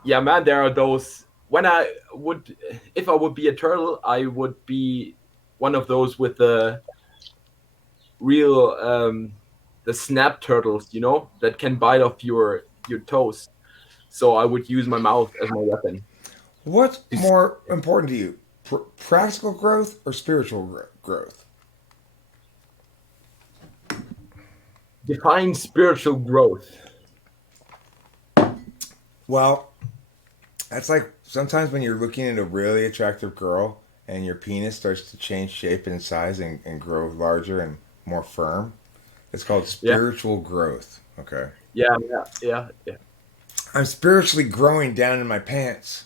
there are those. If I would be a turtle, I would be one of those with the real, the snap turtles, that can bite off your toes. So I would use my mouth as my weapon. What's more important to you, practical growth or spiritual growth? Define spiritual growth. Well, that's like sometimes when you're looking at a really attractive girl and your penis starts to change shape and size and grow larger and more firm. It's called spiritual growth. Okay. Yeah. I'm spiritually growing down in my pants.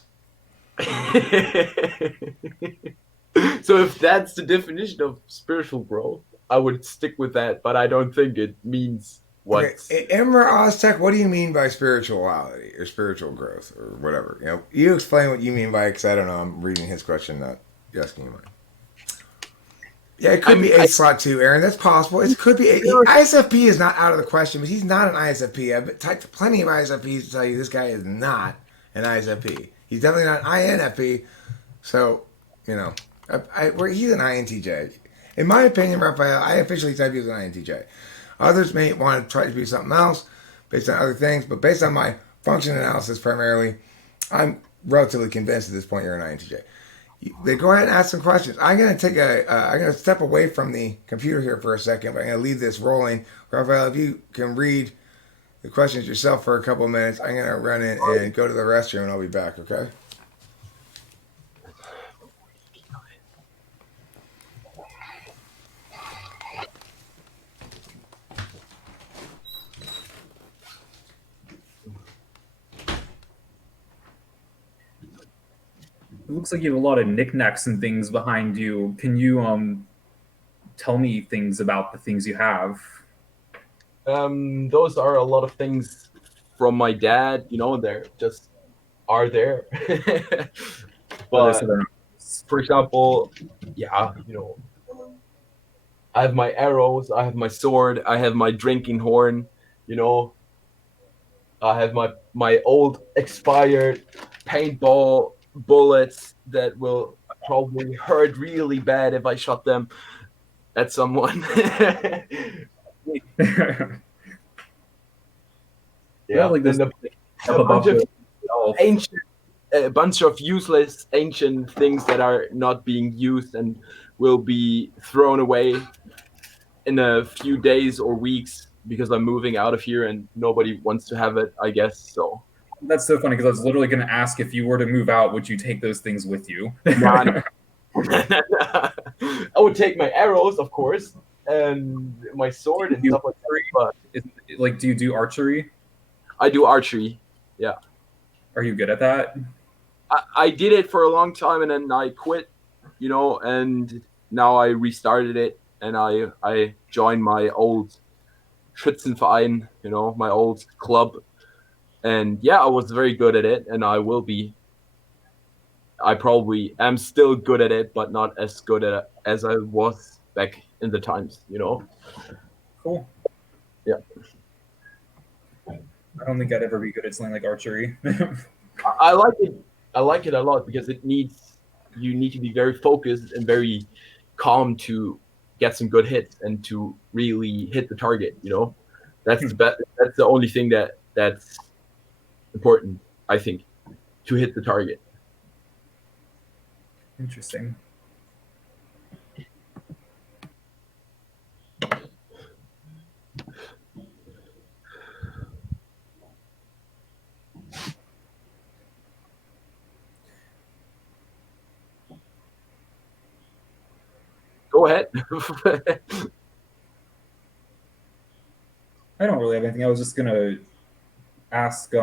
So if that's the definition of spiritual growth, I would stick with that, but I don't think it means what. Okay. Emra Oztech, what do you mean by spirituality or spiritual growth or whatever? You explain what you mean by it, because I don't know. I'm reading his question, not asking you mine. Yeah, it could be 8 slot too, Aaron. That's possible. It could be 8. ISFP is not out of the question, but he's not an ISFP. I've typed plenty of ISFPs to tell you this guy is not an ISFP. He's definitely not an INFP. So, he's an INTJ. In my opinion, Raphael, I officially type you as an INTJ. Others may want to try to be something else based on other things, but based on my function analysis primarily, I'm relatively convinced at this point you're an INTJ. They go ahead and ask some questions. I'm going to step away from the computer here for a second, but I'm going to leave this rolling. Rafael, if you can read the questions yourself for a couple of minutes, I'm going to run in and go to the restroom and I'll be back, okay? It looks like you have a lot of knickknacks and things behind you. Can you tell me things about the things you have? Those are a lot of things from my dad. They're just are there. But for example, I have my arrows, I have my sword, I have my drinking horn. I have my old expired paintball bullets that will probably hurt really bad if I shot them at someone. Yeah, like this and up a bunch above of the shelf. a bunch of useless ancient things that are not being used and will be thrown away in a few days or weeks because I'm moving out of here and nobody wants to have it, I guess. So That's so funny because I was literally going to ask if you were to move out, would you take those things with you? nah, I would take my arrows, of course, and my sword and Do you stuff like that. But like, do you do archery? I do archery. Yeah, Are you good at that? I did it for a long time and then I quit, and now I restarted it and I joined my old Schützenverein, my old club. And yeah, I was very good at it and I will be. I probably am still good at it, but not as good at it as I was back in the times, Cool. Yeah. I don't think I'd ever be good at something like archery. I like it. I like it a lot because you need to be very focused and very calm to get some good hits and to really hit the target. That's the best. That's the only thing that's important, I think, to hit the target. Interesting. Go ahead. I don't really have anything. I was just gonna ask.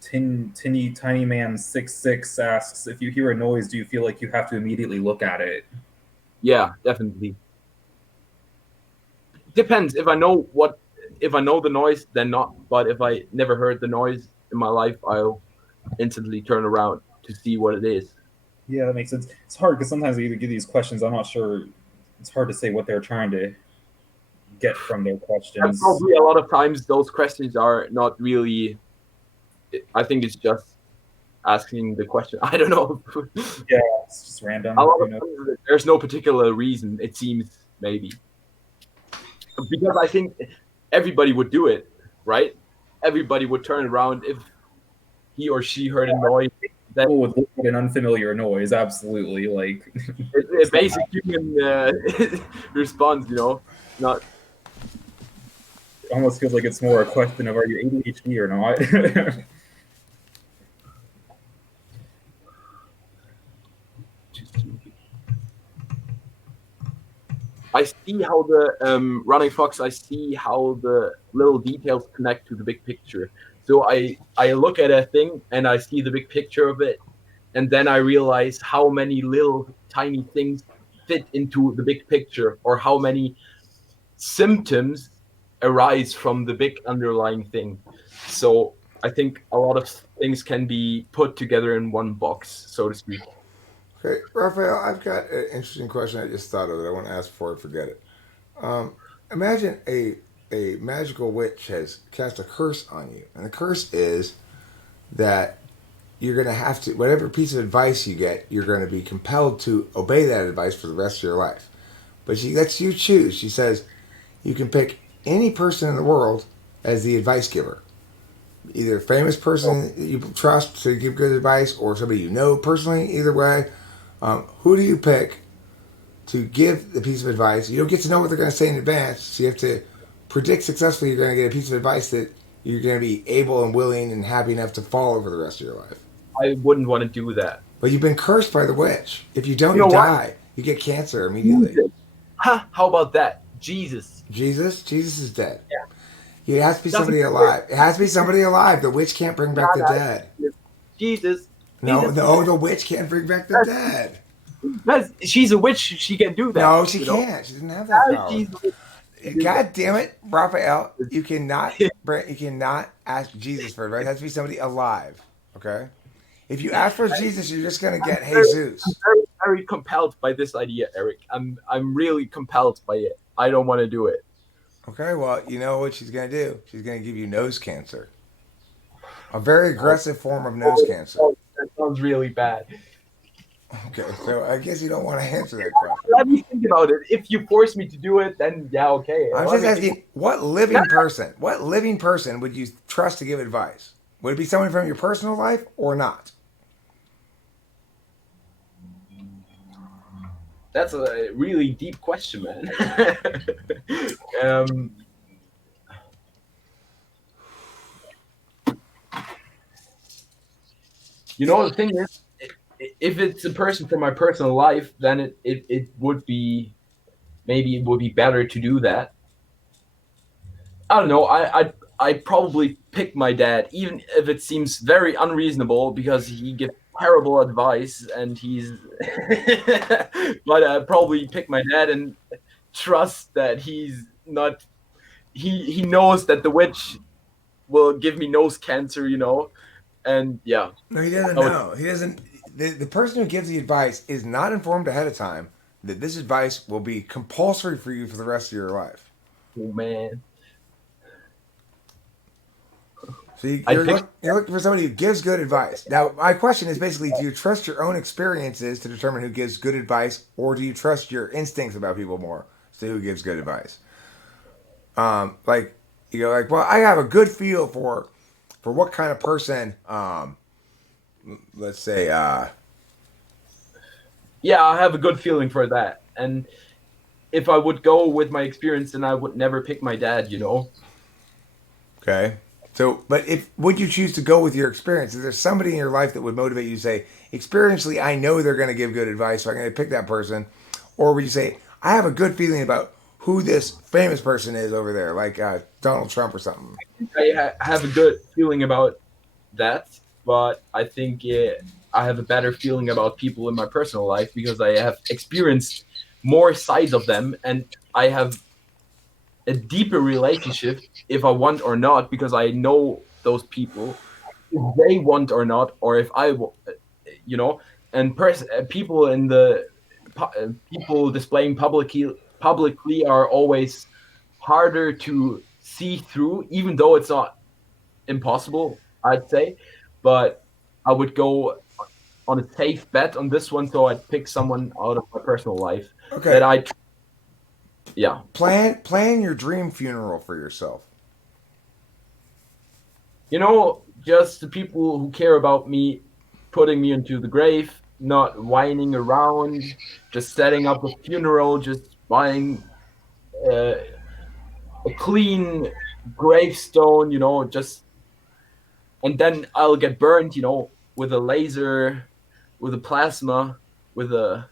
Tinny Tiny Man 66 asks, if you hear a noise, do you feel like you have to immediately look at it? Yeah, definitely. Depends. If I know the noise, then not. But if I never heard the noise in my life, I'll instantly turn around to see what it is. Yeah, that makes sense. It's hard because sometimes they get these questions. I'm not sure. It's hard to say what they're trying to get from their And questions. probably a lot of times those questions are not really. I think it's just asking the question. I don't know. Yeah, it's just random. A lot of times there's no particular reason. It seems maybe because I think everybody would do it, right? Everybody would turn around if he or she heard a noise. That People would look at an unfamiliar noise. Absolutely, like it's a basic human response, not. almost feels like it's more a question of are you ADHD or not. I see how the running fox. I see how the little details connect to the big picture. So I look at a thing and I see the big picture of it, and then I realize how many little tiny things fit into the big picture, or how many symptoms arise from the big underlying thing. So I think a lot of things can be put together in one box, so to speak. Okay, Rafael, I've got an interesting question I just thought of that I want to ask before I forget it. Imagine a magical witch has cast a curse on you, and the curse is that you're going to have to, whatever piece of advice you get, you're going to be compelled to obey that advice for the rest of your life. But she lets you choose. She says you can pick any person in the world as the advice giver. Either a famous person you trust to give good advice or somebody you know personally, either way. Who do you pick to give the piece of advice? You don't get to know what they're going to say in advance, so you have to predict successfully you're going to get a piece of advice that you're going to be able and willing and happy enough to follow for the rest of your life. I wouldn't want to do that. But you've been cursed by the witch. If you don't, You know you what? die. You get cancer immediately. Huh? How about that? Jesus. Jesus is dead. Yeah. It has to be somebody alive. It has to be somebody alive. The witch can't bring back the dead. Jesus. No, the witch can't bring back the dead. She's a witch. She can do that. No, she can't. She doesn't have that power. She's a witch. God damn it, Raphael! You cannot ask Jesus for advice. It has to be somebody alive. Okay. If you ask for Jesus, you're just gonna get Jesus. I'm very, very compelled by this idea, Eric. I'm really compelled by it. I don't want to do it. Okay. Well, you know what she's gonna do? She's gonna give you nose cancer. A very aggressive form of nose cancer. That sounds really bad. Okay, so I guess you don't want to answer that question. Let me think about it. If you force me to do it, then yeah, okay. I'm Let just me think. asking, what living person would you trust to give advice? Would it be someone from your personal life or not? That's a really deep question, man. um, the thing is, if it's a person from my personal life, then it would be, maybe it would be better to do that. I don't know. I'd probably pick my dad, even if it seems very unreasonable because he gives terrible advice and he's. But I'd probably pick my dad and trust that he's not. He knows that the witch will give me nose cancer. And yeah, No, he doesn't I would. know. He doesn't. The person who gives the advice is not informed ahead of time that this advice will be compulsory for you for the rest of your life. Oh man, So I'd pick. you're looking for somebody who gives good advice. Now, my question is basically, do you trust your own experiences to determine who gives good advice, or do you trust your instincts about people more to who gives good advice? Like like, well, I have a good feel for what kind of person, let's say, Yeah, I have a good feeling for that. And if I would go with my experience, then I would never pick my dad. okay. So, but if would you choose to go with your experience? Is there somebody in your life that would motivate you to say, experientially, I know they're going to give good advice, so I'm going to pick that person? Or would you say, I have a good feeling about who this famous person is over there, like Donald Trump or something? I have a good feeling about that, but I think I have a better feeling about people in my personal life because I have experienced more sides of them, and I have a deeper relationship if I want or not because I know those people, if they want or not, or if you know, and people in the people displaying publicly are always harder to see through, even though it's not impossible, I'd say. But I would go on a safe bet on this one, so I'd pick someone out of my personal life that Okay, yeah. plan your dream funeral for yourself. Just the people who care about me putting me into the grave, not whining around, just setting up a funeral, just buying uh, a clean gravestone, just and then I'll get burned, with a laser, with a plasma, with a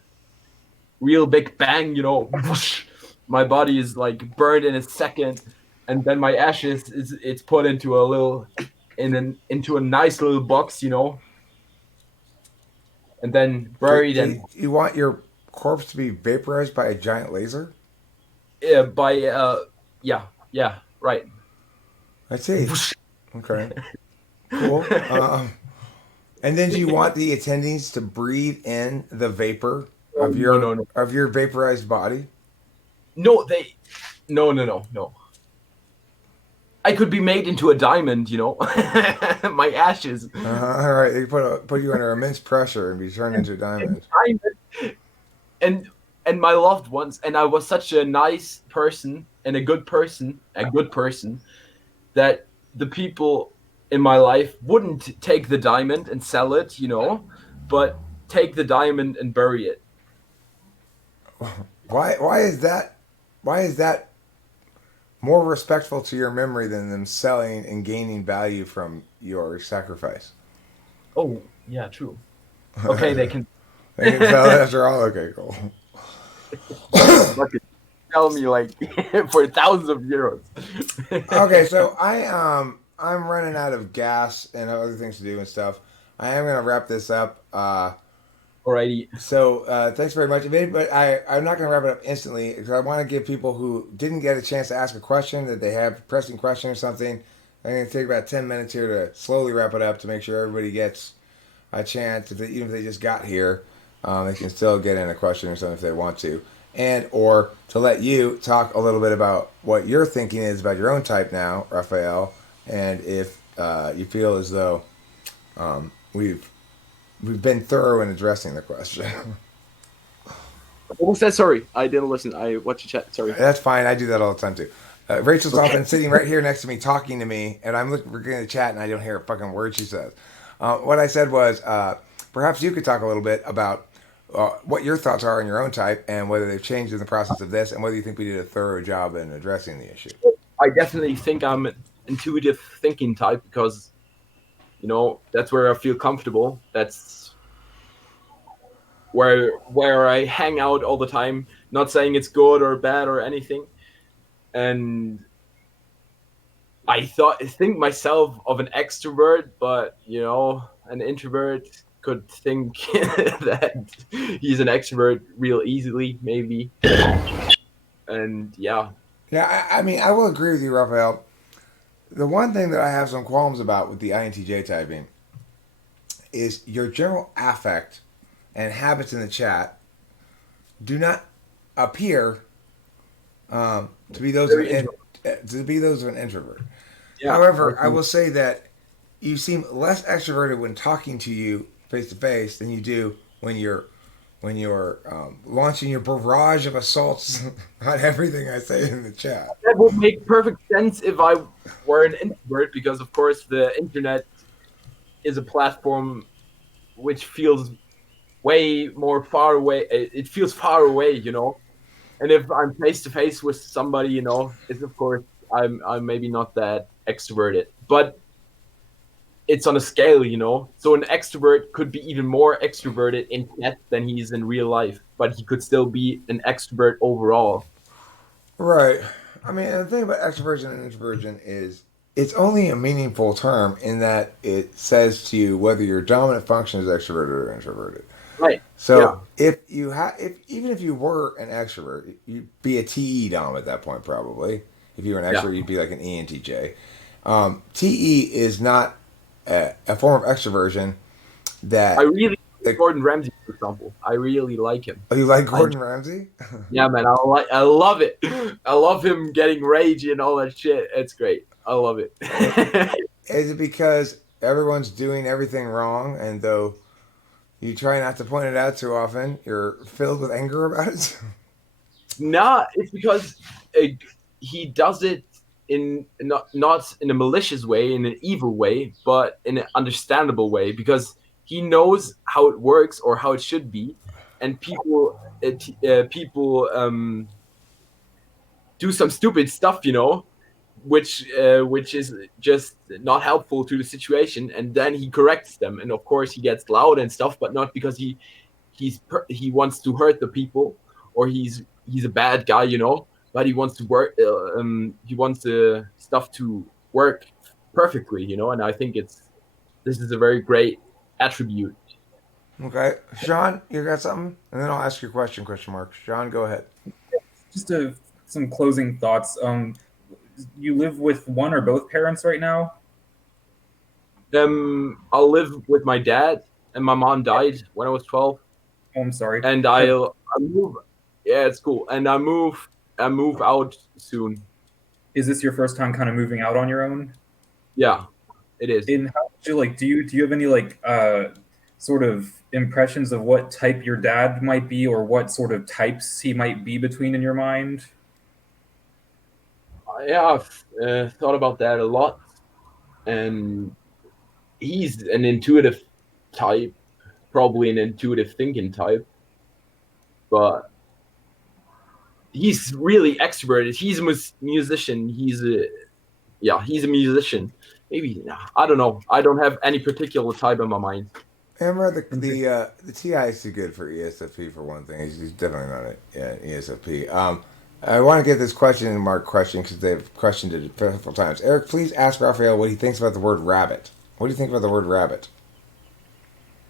real big bang, whoosh, my body is like burned in a second, and then my ashes it's put into a little into a nice little box, and then So, buried and you want your corpse to be vaporized by a giant laser? by yeah, yeah, right. I see. Okay, cool. And then do you want the attendees to breathe in the vapor No, no, no, no, of your vaporized body? no, no, no, no, no. I could be made into a diamond, my ashes. All right, they put you under immense pressure and be turned into a diamond. Diamond. And my loved ones, and I was such a nice person and a good person that the people in my life wouldn't take the diamond and sell it, but take the diamond and bury it. Why is that? Why is that more respectful to your memory than them selling and gaining value from your sacrifice? Oh, yeah, true. Okay, they can They can sell it after all. Okay, cool. fucking tell me like for thousands of euros. Okay, so I'm running out of gas and other things to do and stuff. I am gonna wrap this up. Alrighty. So thanks very much. But I'm not going to wrap it up instantly because I want to give people who didn't get a chance to ask a question that they have a pressing question or something. I'm going to take about 10 minutes here to slowly wrap it up to make sure everybody gets a chance. Even if they just got here, they can still get in a question or something if they want to. And or to let you talk a little bit about what your thinking is about your own type now, Rafael, and if you feel as though we've we've been thorough in addressing the question. What was that? Sorry, I didn't listen. I watched the chat. Sorry. That's fine. I do that all the time too. Rachel's Okay. often sitting right here next to me, talking to me, and I'm looking, we're getting the chat, and I don't hear a fucking word she says. What I said was, perhaps you could talk a little bit about what your thoughts are on your own type, and whether they've changed in the process of this, and whether you think we did a thorough job in addressing the issue. I definitely think I'm an intuitive thinking type because, that's where I feel comfortable. That's where I hang out all the time. Not saying it's good or bad or anything. And I think myself of an extrovert, but an introvert could think that he's an extrovert real easily, maybe. And yeah. Yeah, I mean, I will agree with you, Rafael. The one thing that I have some qualms about with the INTJ typing is your general affect and habits in the chat do not appear to be those of an introvert. Yeah. However, I will say that you seem less extroverted when talking to you face to face than you do when you're launching your barrage of assaults on everything I say in the chat. That would make perfect sense if I were an introvert, because of course the internet is a platform which feels way more far away. It feels far away, And if I'm face to face with somebody, it's of course I'm maybe not that extroverted, but it's on a scale, So an extrovert could be even more extroverted in chat than he is in real life, but he could still be an extrovert overall. Right. I mean, the thing about extroversion and introversion is it's only a meaningful term in that it says to you whether your dominant function is extroverted or introverted. Right. So if even if you were an extrovert, you'd be a TE dom at that point probably. If you were an extrovert, you'd be like an ENTJ. TE is not a form of extroversion that I really like Gordon Ramsay, for example. I really like him. Oh, you like Gordon Ramsay? Yeah, man, I love it. I love him getting ragey and all that shit. It's great. I love it. Is it because everyone's doing everything wrong, and though you try not to point it out too often, you're filled with anger about it? Nah, it's because he does it in not in a malicious way, in an evil way, but in an understandable way, because he knows how it works or how it should be, and people do some stupid stuff, which is just not helpful to the situation, and then he corrects them, and of course he gets loud and stuff, but not because he wants to hurt the people, or he's a bad guy, but he wants to work. He wants the stuff to work perfectly, and I think this is a very great attribute. Okay, Sean, you got something, and then I'll ask your question. Question mark. Sean, go ahead. Just some closing thoughts. You live with one or both parents right now? I'll live with my dad, and my mom died when I was 12. Oh, I'm sorry. And I move. Yeah, it's cool. And I move out soon. Is this your first time kind of moving out on your own? Yeah, it is. And how would you do you have any sort of impressions of what type your dad might be, or what sort of types he might be between in your mind? Yeah, I've thought about that a lot, and he's an intuitive type, probably an intuitive thinking type, but he's really extroverted. He's a musician. He's a musician. Maybe, I don't know. I don't have any particular type in my mind. Remember the TI is too good for ESFP for one thing. He's definitely not an ESFP. I want to get this question mark question because they've questioned it several times. Eric, please ask Rafael what he thinks about the word rabbit. What do you think about the word rabbit?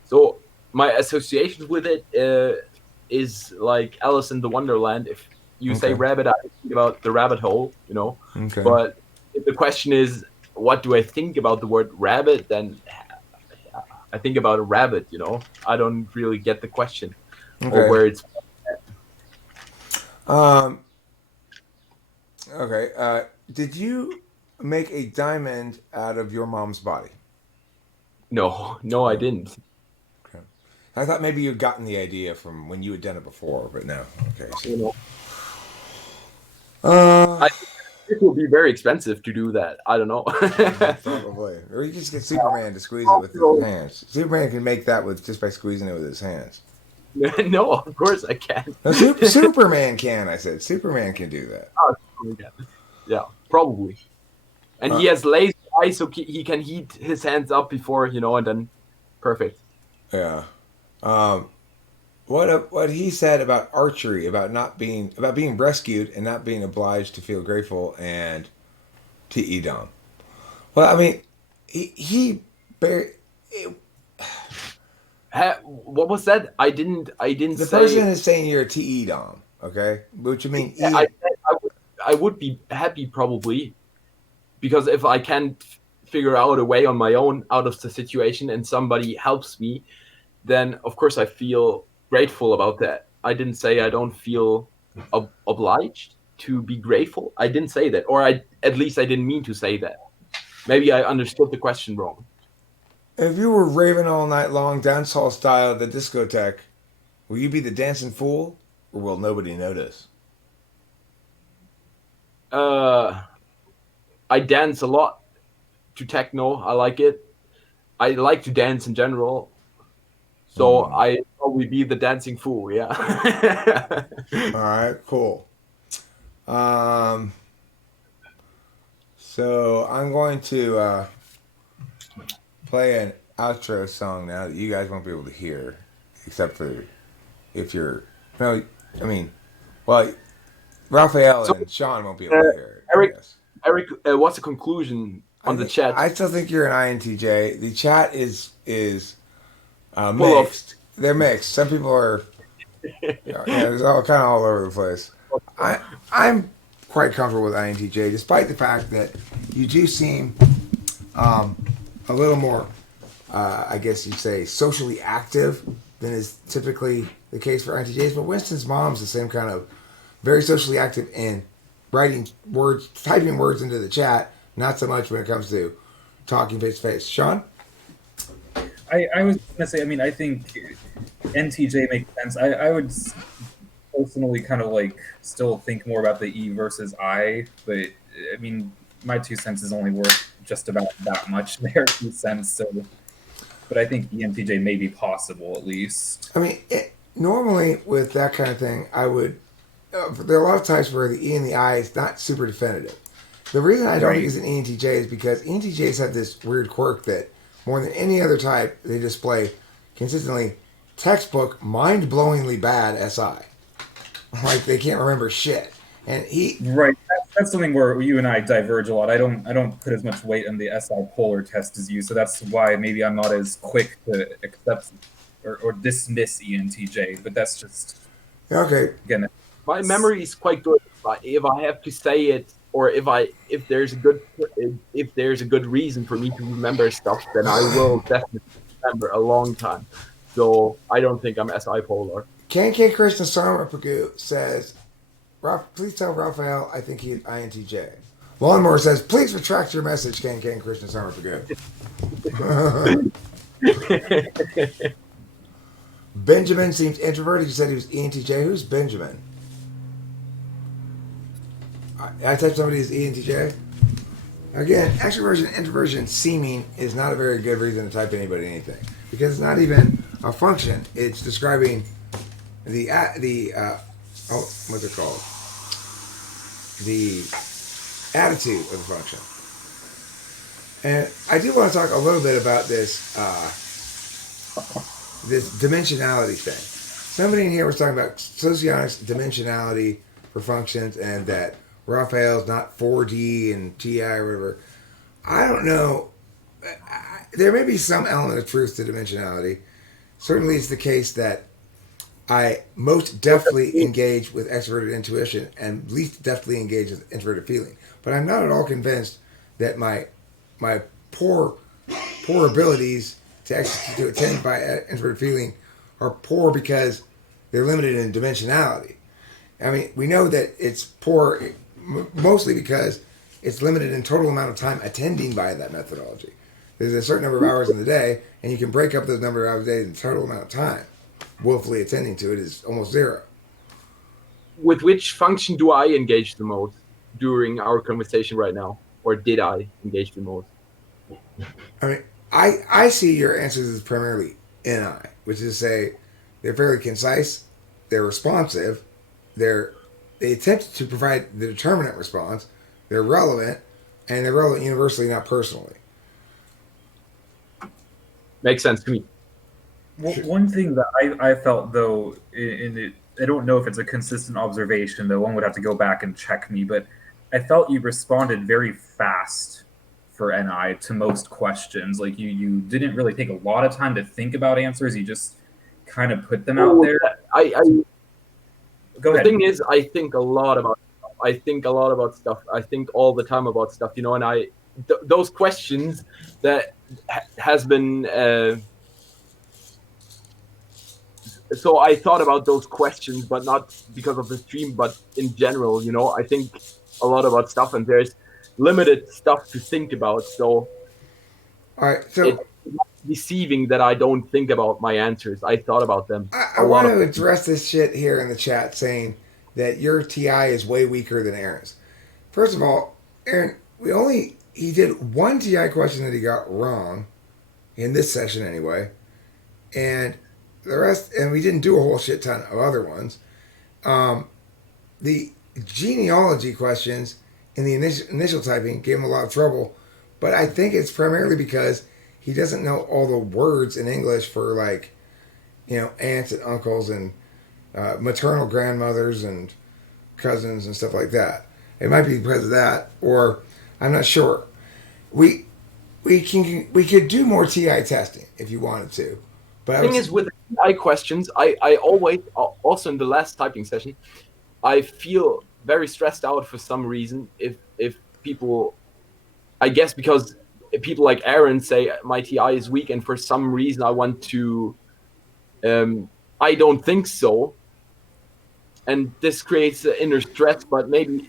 So my associations with it is like Alice in the Wonderland. If you say rabbit, I think about the rabbit hole, Okay. But if the question is, what do I think about the word rabbit, then I think about a rabbit, I don't really get the question or where it's. Okay. Did you make a diamond out of your mom's body? No, I didn't. Okay. I thought maybe you'd gotten the idea from when you had done it before, but no. Okay. You know, Uh, I think it will be very expensive to do that. I don't know. probably. Or you can just get Superman to squeeze it with his hands. Superman can make that with just by squeezing it with his hands. No, of course I can. No, Superman can. I said Superman can do that. Yeah, probably. And he has laser eyes, so he can heat his hands up before, and then perfect. Yeah. What he said about archery, about being rescued and not being obliged to feel grateful and to Edom. Well, I mean, he What was that? I didn't the say. person is saying you're a T Edom, okay? Which you mean I would be happy probably, because if I can't figure out a way on my own out of the situation and somebody helps me, then of course I feel grateful about that. I didn't say I don't feel obliged to be grateful. I didn't say that, or at least I didn't mean to say that. Maybe I understood the question wrong. if you were raving all night long, dance hall style at the discotheque, will you be the dancing fool, or will nobody notice? I dance a lot to techno. I like it. I like to dance in general. So I probably be the dancing fool, yeah. All right, cool. So I'm going to play an outro song now that you guys won't be able to hear, except for if you're. No, I mean, well, Rafael and Sean won't be able to hear it. Eric, what's the conclusion on the chat? I still think you're an INTJ. The chat is mixed. They're mixed. Some people are. It's all kind of all over the place. I'm quite comfortable with INTJ, despite the fact that you do seem a little more, I guess you'd say, socially active than is typically the case for INTJs. But Winston's mom's the same kind of very socially active in writing words, typing words into the chat, not so much when it comes to talking face to face. Sean? I was going to say, I mean, I think NTJ makes sense. I would personally kind of like still think more about the E versus I, but I mean, my 2 cents is only worth just about that much there, 2 cents. So, but I think the NTJ may be possible at least. I mean, normally with that kind of thing, I would. There are a lot of times where the E and the I is not super definitive. The reason I don't use an ENTJ is because ENTJs have this weird quirk that more than any other type, they display consistently textbook, mind-blowingly bad SI. Like they can't remember shit. And that's something where you and I diverge a lot. I don't put as much weight on the SI polar test as you, so that's why maybe I'm not as quick to accept or dismiss ENTJ. But that's just okay. Again, my memory is quite good. If I have to say it, or if there's a good reason for me to remember stuff, then I will definitely remember a long time. So I don't think I'm SI polar. KK Krishna Sarmapagu says, please tell Rafael I think he's INTJ. Lawnmower says, please retract your message, KK Krishna Sarmapagu. Benjamin seems introverted. He said he was ENTJ. Who's Benjamin? I type somebody as ENTJ. Again, extroversion, introversion, seeming is not a very good reason to type anybody anything, because it's not even a function. It's describing the what's it called? The attitude of the function. And I do want to talk a little bit about this this dimensionality thing. Somebody in here was talking about socionics dimensionality for functions, and that Raphael's not 4D and TI or whatever. I don't know. There may be some element of truth to dimensionality. Certainly it's the case that I most definitely engage with extroverted intuition and least definitely engage with introverted feeling. But I'm not at all convinced that my poor abilities to attend by introverted feeling are poor because they're limited in dimensionality. I mean, we know that it's poor mostly because it's limited in total amount of time attending by that methodology. There's a certain number of hours in the day, and you can break up those number of hours a day in the total amount of time. Willfully attending to it is almost zero. With which function do I engage the most during our conversation right now? Or did I engage the most? I mean, I see your answers as primarily NI, which is to say they're fairly concise, they're responsive, they attempt to provide the determinate response, they're relevant, and they're relevant universally, not personally. Makes sense to me. Well, one thing that I felt, though, in it, I don't know if it's a consistent observation, though one would have to go back and check me, but I felt you responded very fast for NI to most questions. Like you didn't really take a lot of time to think about answers. You just kind of put them out there. The Go ahead. thing is, I think a lot about stuff. I think all the time about stuff, you know, and those questions that has been so I thought about those questions, but not because of the stream, but in general, you know, I think a lot about stuff, and there's limited stuff to think about. So, all right, so it's deceiving that I don't think about my answers. I thought about them. I want to address this shit here in the chat, saying that your TI is way weaker than Aaron's. First of all, Aaron, he did one TI question that he got wrong in this session anyway, and the rest, and we didn't do a whole shit ton of other ones. The genealogy questions in the initial typing gave him a lot of trouble, but I think it's primarily because he doesn't know all the words in English for, like, you know, aunts and uncles and maternal grandmothers and cousins and stuff like that. It might be because of that, or I'm not sure. We could do more TI testing if you wanted to. But the thing is, with TI questions, I always, also in the last typing session, I feel very stressed out for some reason if people, I guess because people like Aaron say my TI is weak, and for some reason I want to, I don't think so, and this creates an inner stress, but maybe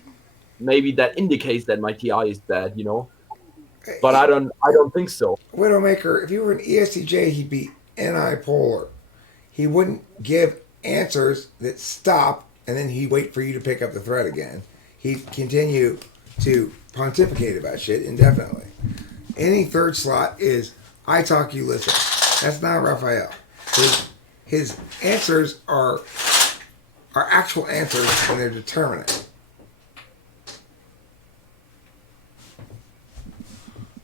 that indicates that my TI is bad, you know, but I don't think so. Widowmaker, if you were an ESTJ, he'd be NI polar. He wouldn't give answers that stop and then he'd wait for you to pick up the thread again. He'd continue to pontificate about shit indefinitely. Any third slot is I talk, you listen. That's not Rafael. His answers are actual answers, and they're determinate.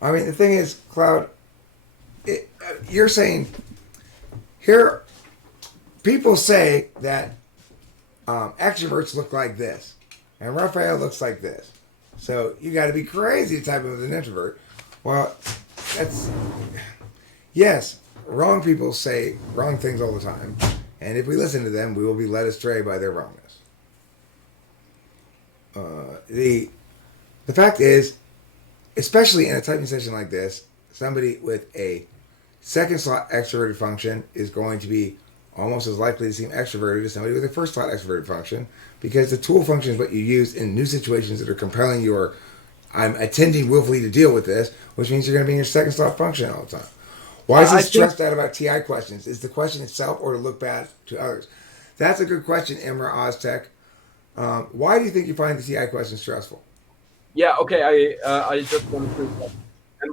I mean, the thing is, Cloud, you're saying here, people say that extroverts look like this, and Rafael looks like this. So you got to be crazy to type him as an introvert. Well, yes, wrong people say wrong things all the time, and if we listen to them, we will be led astray by their wrongness. The fact is, especially in a typing session like this, somebody with a second slot extroverted function is going to be almost as likely to seem extroverted as somebody with a first slot extroverted function, because the tool function is what you use in new situations that are compelling you, or I'm attending willfully to deal with this, which means you're going to be in your second slot function all the time. Why is he stressed out about TI questions? Is the question itself or to look bad to others? That's a good question, Imra Oztech. Why do you think you find the TI question stressful? Yeah, okay, I just want to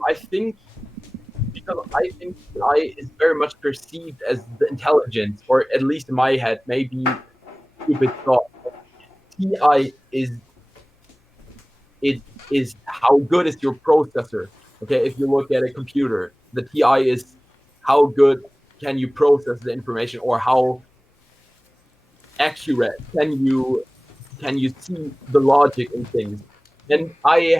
I think because I think TI is very much perceived as the intelligence, or at least in my head, maybe stupid thought. TI is how good is your processor. Okay, if you look at a computer, the TI is how good can you process the information, or how accurate can you see the logic in things. And I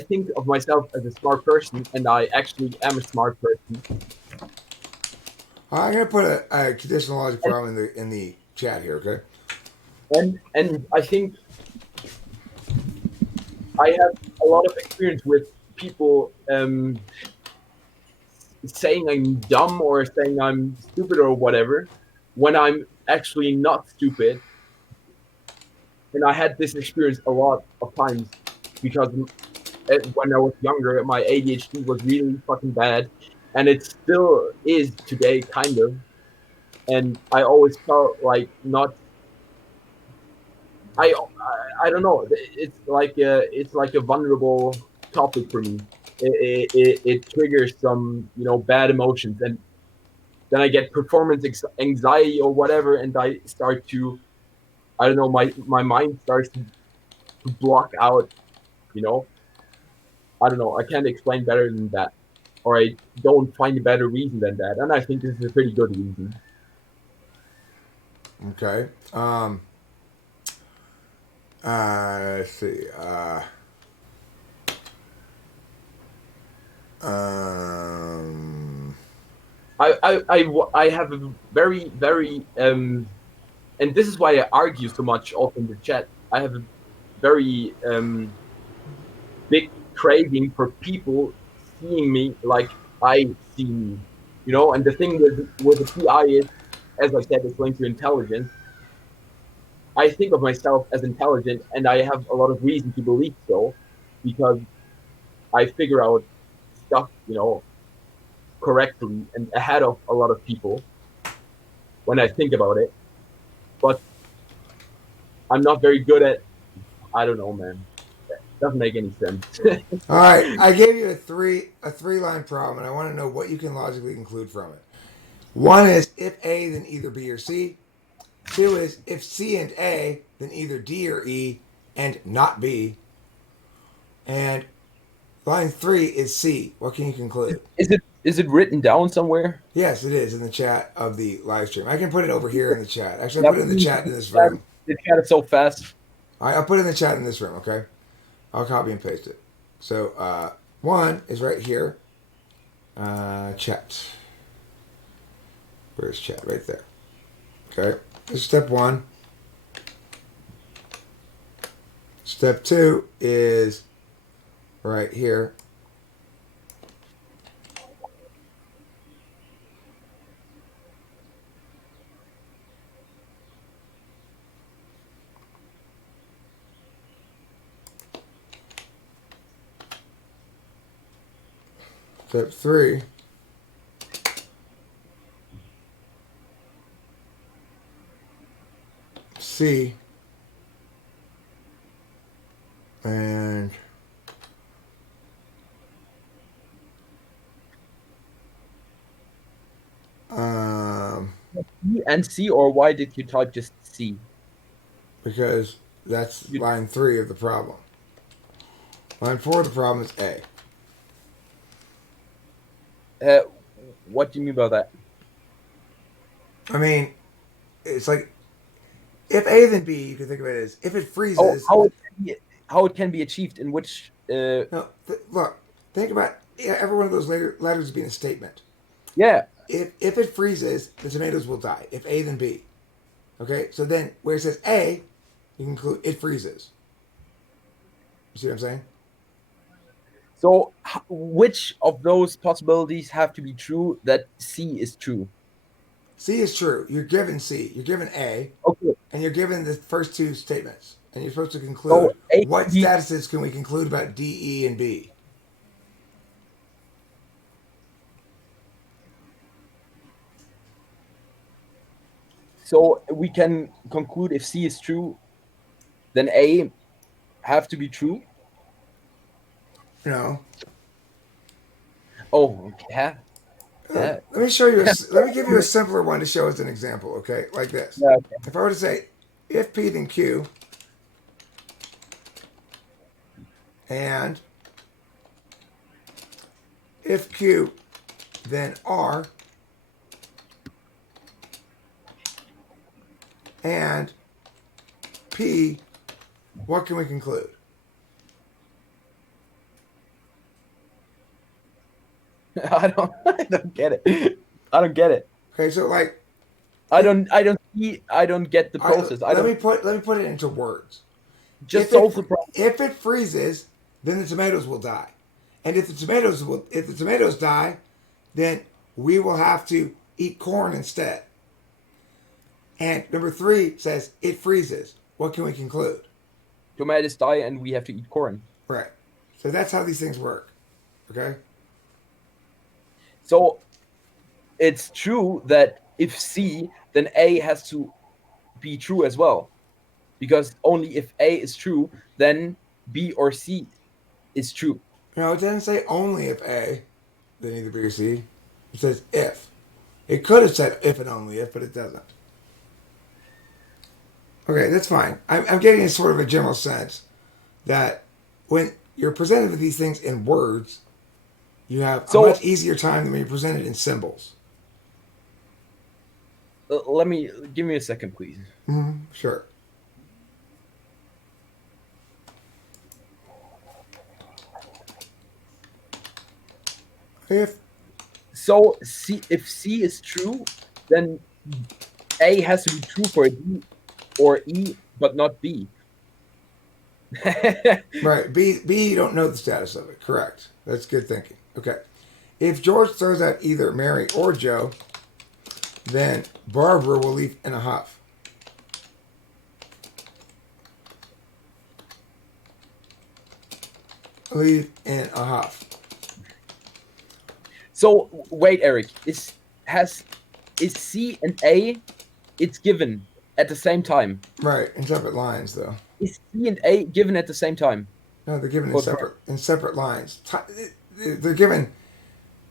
think of myself as a smart person, and I actually am a smart person. I'm gonna put a conditional logic problem in the chat here, okay? And I think I have a lot of experience with people saying I'm dumb or saying I'm stupid or whatever, when I'm actually not stupid. And I had this experience a lot of times because when I was younger, my ADHD was really fucking bad, and it still is today, kind of. And I always felt like not. I don't know. It's like a vulnerable topic for me. It triggers some bad emotions, and then I get performance anxiety or whatever, and I start to I don't know my mind starts to block out. You know, I don't know. I can't explain better than that, or I don't find a better reason than that, and I think this is a pretty good reason. Okay. Let's see. Um, I have a very and this is why I argue so much also in the chat. I have a very big craving for people seeing me like I see me, And the thing with the PI is, as I said, it's linked to intelligence. I think of myself as intelligent, and I have a lot of reason to believe so, because I figure out stuff, correctly and ahead of a lot of people when I think about it. But I'm not very good at. I don't know, man. Doesn't make any sense. all right. I gave you a three line problem, and I want to know what you can logically conclude from it. One is if A, then either B or C. Two is if C and A, then either D or E and not B. And line 3 is C. What can you conclude? Is it written down somewhere? Yes, it is in the chat of the live stream. I can put it over here in the chat. Actually, I'll put it in the chat in this room. The chat is so fast. All right, I'll put it in the chat in this room, okay? I'll copy and paste it. So, 1 is right here. Chat. Where's chat? Right there. Okay. This is step 1. Step 2 is right here. Step 3 C and B and C, or why did you type just C? because that's line 3 of the problem. Line 4 of the problem is A. What do you mean by that? I mean, it's like if A then B, you can think of it as if it freezes. How it can be achieved in which? No, look, think about every one of those letters being a statement. Yeah. If it freezes, the tomatoes will die. If A then B. Okay, so then where it says A, you can include it freezes. You see what I'm saying? So which of those possibilities have to be true that C is true? C is true. You're given C. You're given A. Okay. And you're given the first two statements. And you're supposed to conclude what statuses can we conclude about D, E, and B? So we can conclude if C is true, then A have to be true. No. Oh, yeah. Let me show you. Let me give you a simpler one to show as an example. Okay, like this. Yeah, okay. If I were to say, if P then Q, and if Q then R, and P, what can we conclude? I don't get it. I don't get it. Okay, so like I don't get the process. Let me put it into words. Just solve the problem. If it freezes, then the tomatoes will die. And if the tomatoes die, then we will have to eat corn instead. And number 3 says it freezes. What can we conclude? Tomatoes die and we have to eat corn. Right. So that's how these things work. Okay. So it's true that if C, then A has to be true as well. Because only if A is true, then B or C is true. No, it doesn't say only if A, then either B or C. It says if. It could have said if and only if, but it doesn't. Okay, that's fine. I'm getting a sort of a general sense that when you're presented with these things in words, you have a much easier time than when you're presented in symbols. Give me a second, please. Mm-hmm. Sure. If If C is true, then A has to be true for D or E, but not B. Right, B, you don't know the status of it. Correct. That's good thinking. Okay. If George throws out either Mary or Joe, then Barbara will leave in a huff. Leave in a huff. So wait, Eric, is C and A? It's given at the same time. Right, in separate lines though. Is C and A given at the same time? No, they're given in separate lines. They're given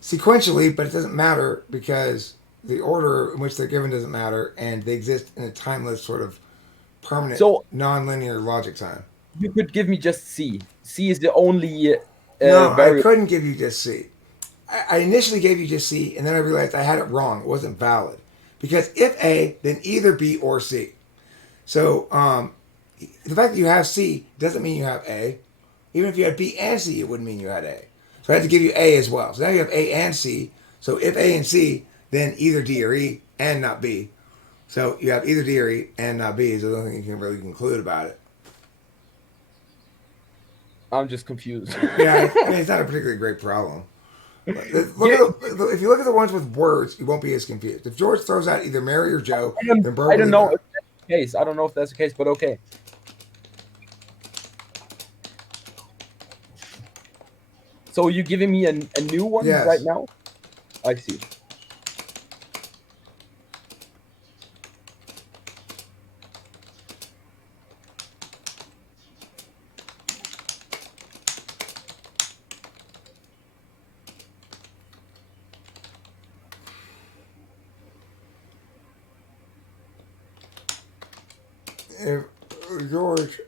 sequentially, but it doesn't matter because the order in which they're given doesn't matter, and they exist in a timeless sort of permanent, non-linear logic time. You could give me just C. C is the only. No, I couldn't give you just C. I initially gave you just C, and then I realized I had it wrong. It wasn't valid. Because if A, then either B or C. So the fact that you have C doesn't mean you have A. Even if you had B and C, it wouldn't mean you had A. So I had to give you A as well. So now you have A and C. So if A and C, then either D or E and not B. So you have either D or E and not B. So I don't think you can really conclude about it. I'm just confused. Yeah, I mean, it's not a particularly great problem. If you look at the ones with words, you won't be as confused. If George throws out either Mary or Joe, then Barbara. I don't know if that's the case. I don't know if that's the case, but okay. So you're giving me a new one right now? I see. If George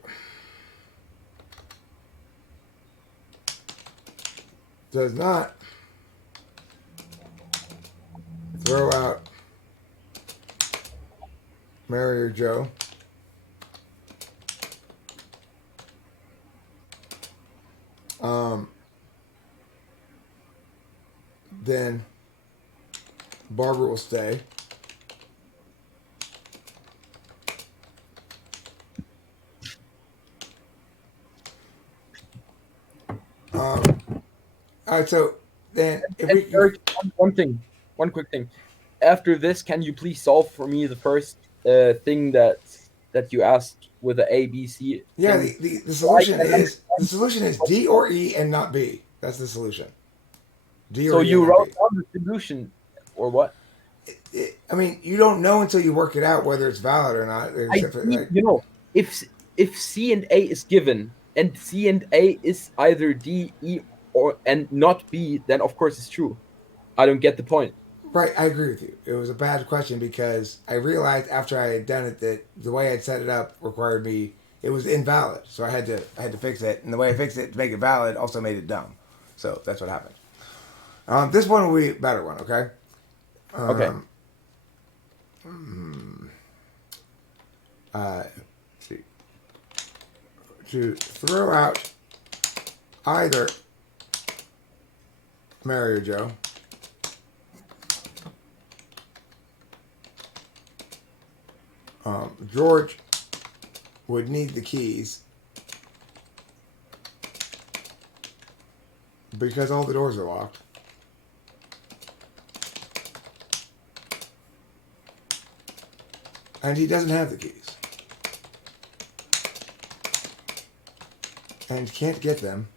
does not throw out Mary or Joe, then Barbara will stay. All right, so then one quick thing. After this, can you please solve for me the first thing that you asked with the A, B, C? Yeah, the solution is D or E and not B. That's the solution. D or so E you and wrote B. down the solution, or what? I mean, you don't know until you work it out whether it's valid or not. If C and A is given, and C and A is either D, E, and not B, then of course it's true. I don't get the point. Right, I agree with you. It was a bad question because I realized after I had done it that the way I'd set it up required me. It was invalid, so I had to fix it, and the way I fixed it to make it valid also made it dumb. So that's what happened. This one will be a better one, okay? Okay. Let's see. To throw out either Mary or Joe, George would need the keys because all the doors are locked. And he doesn't have the keys. And can't get them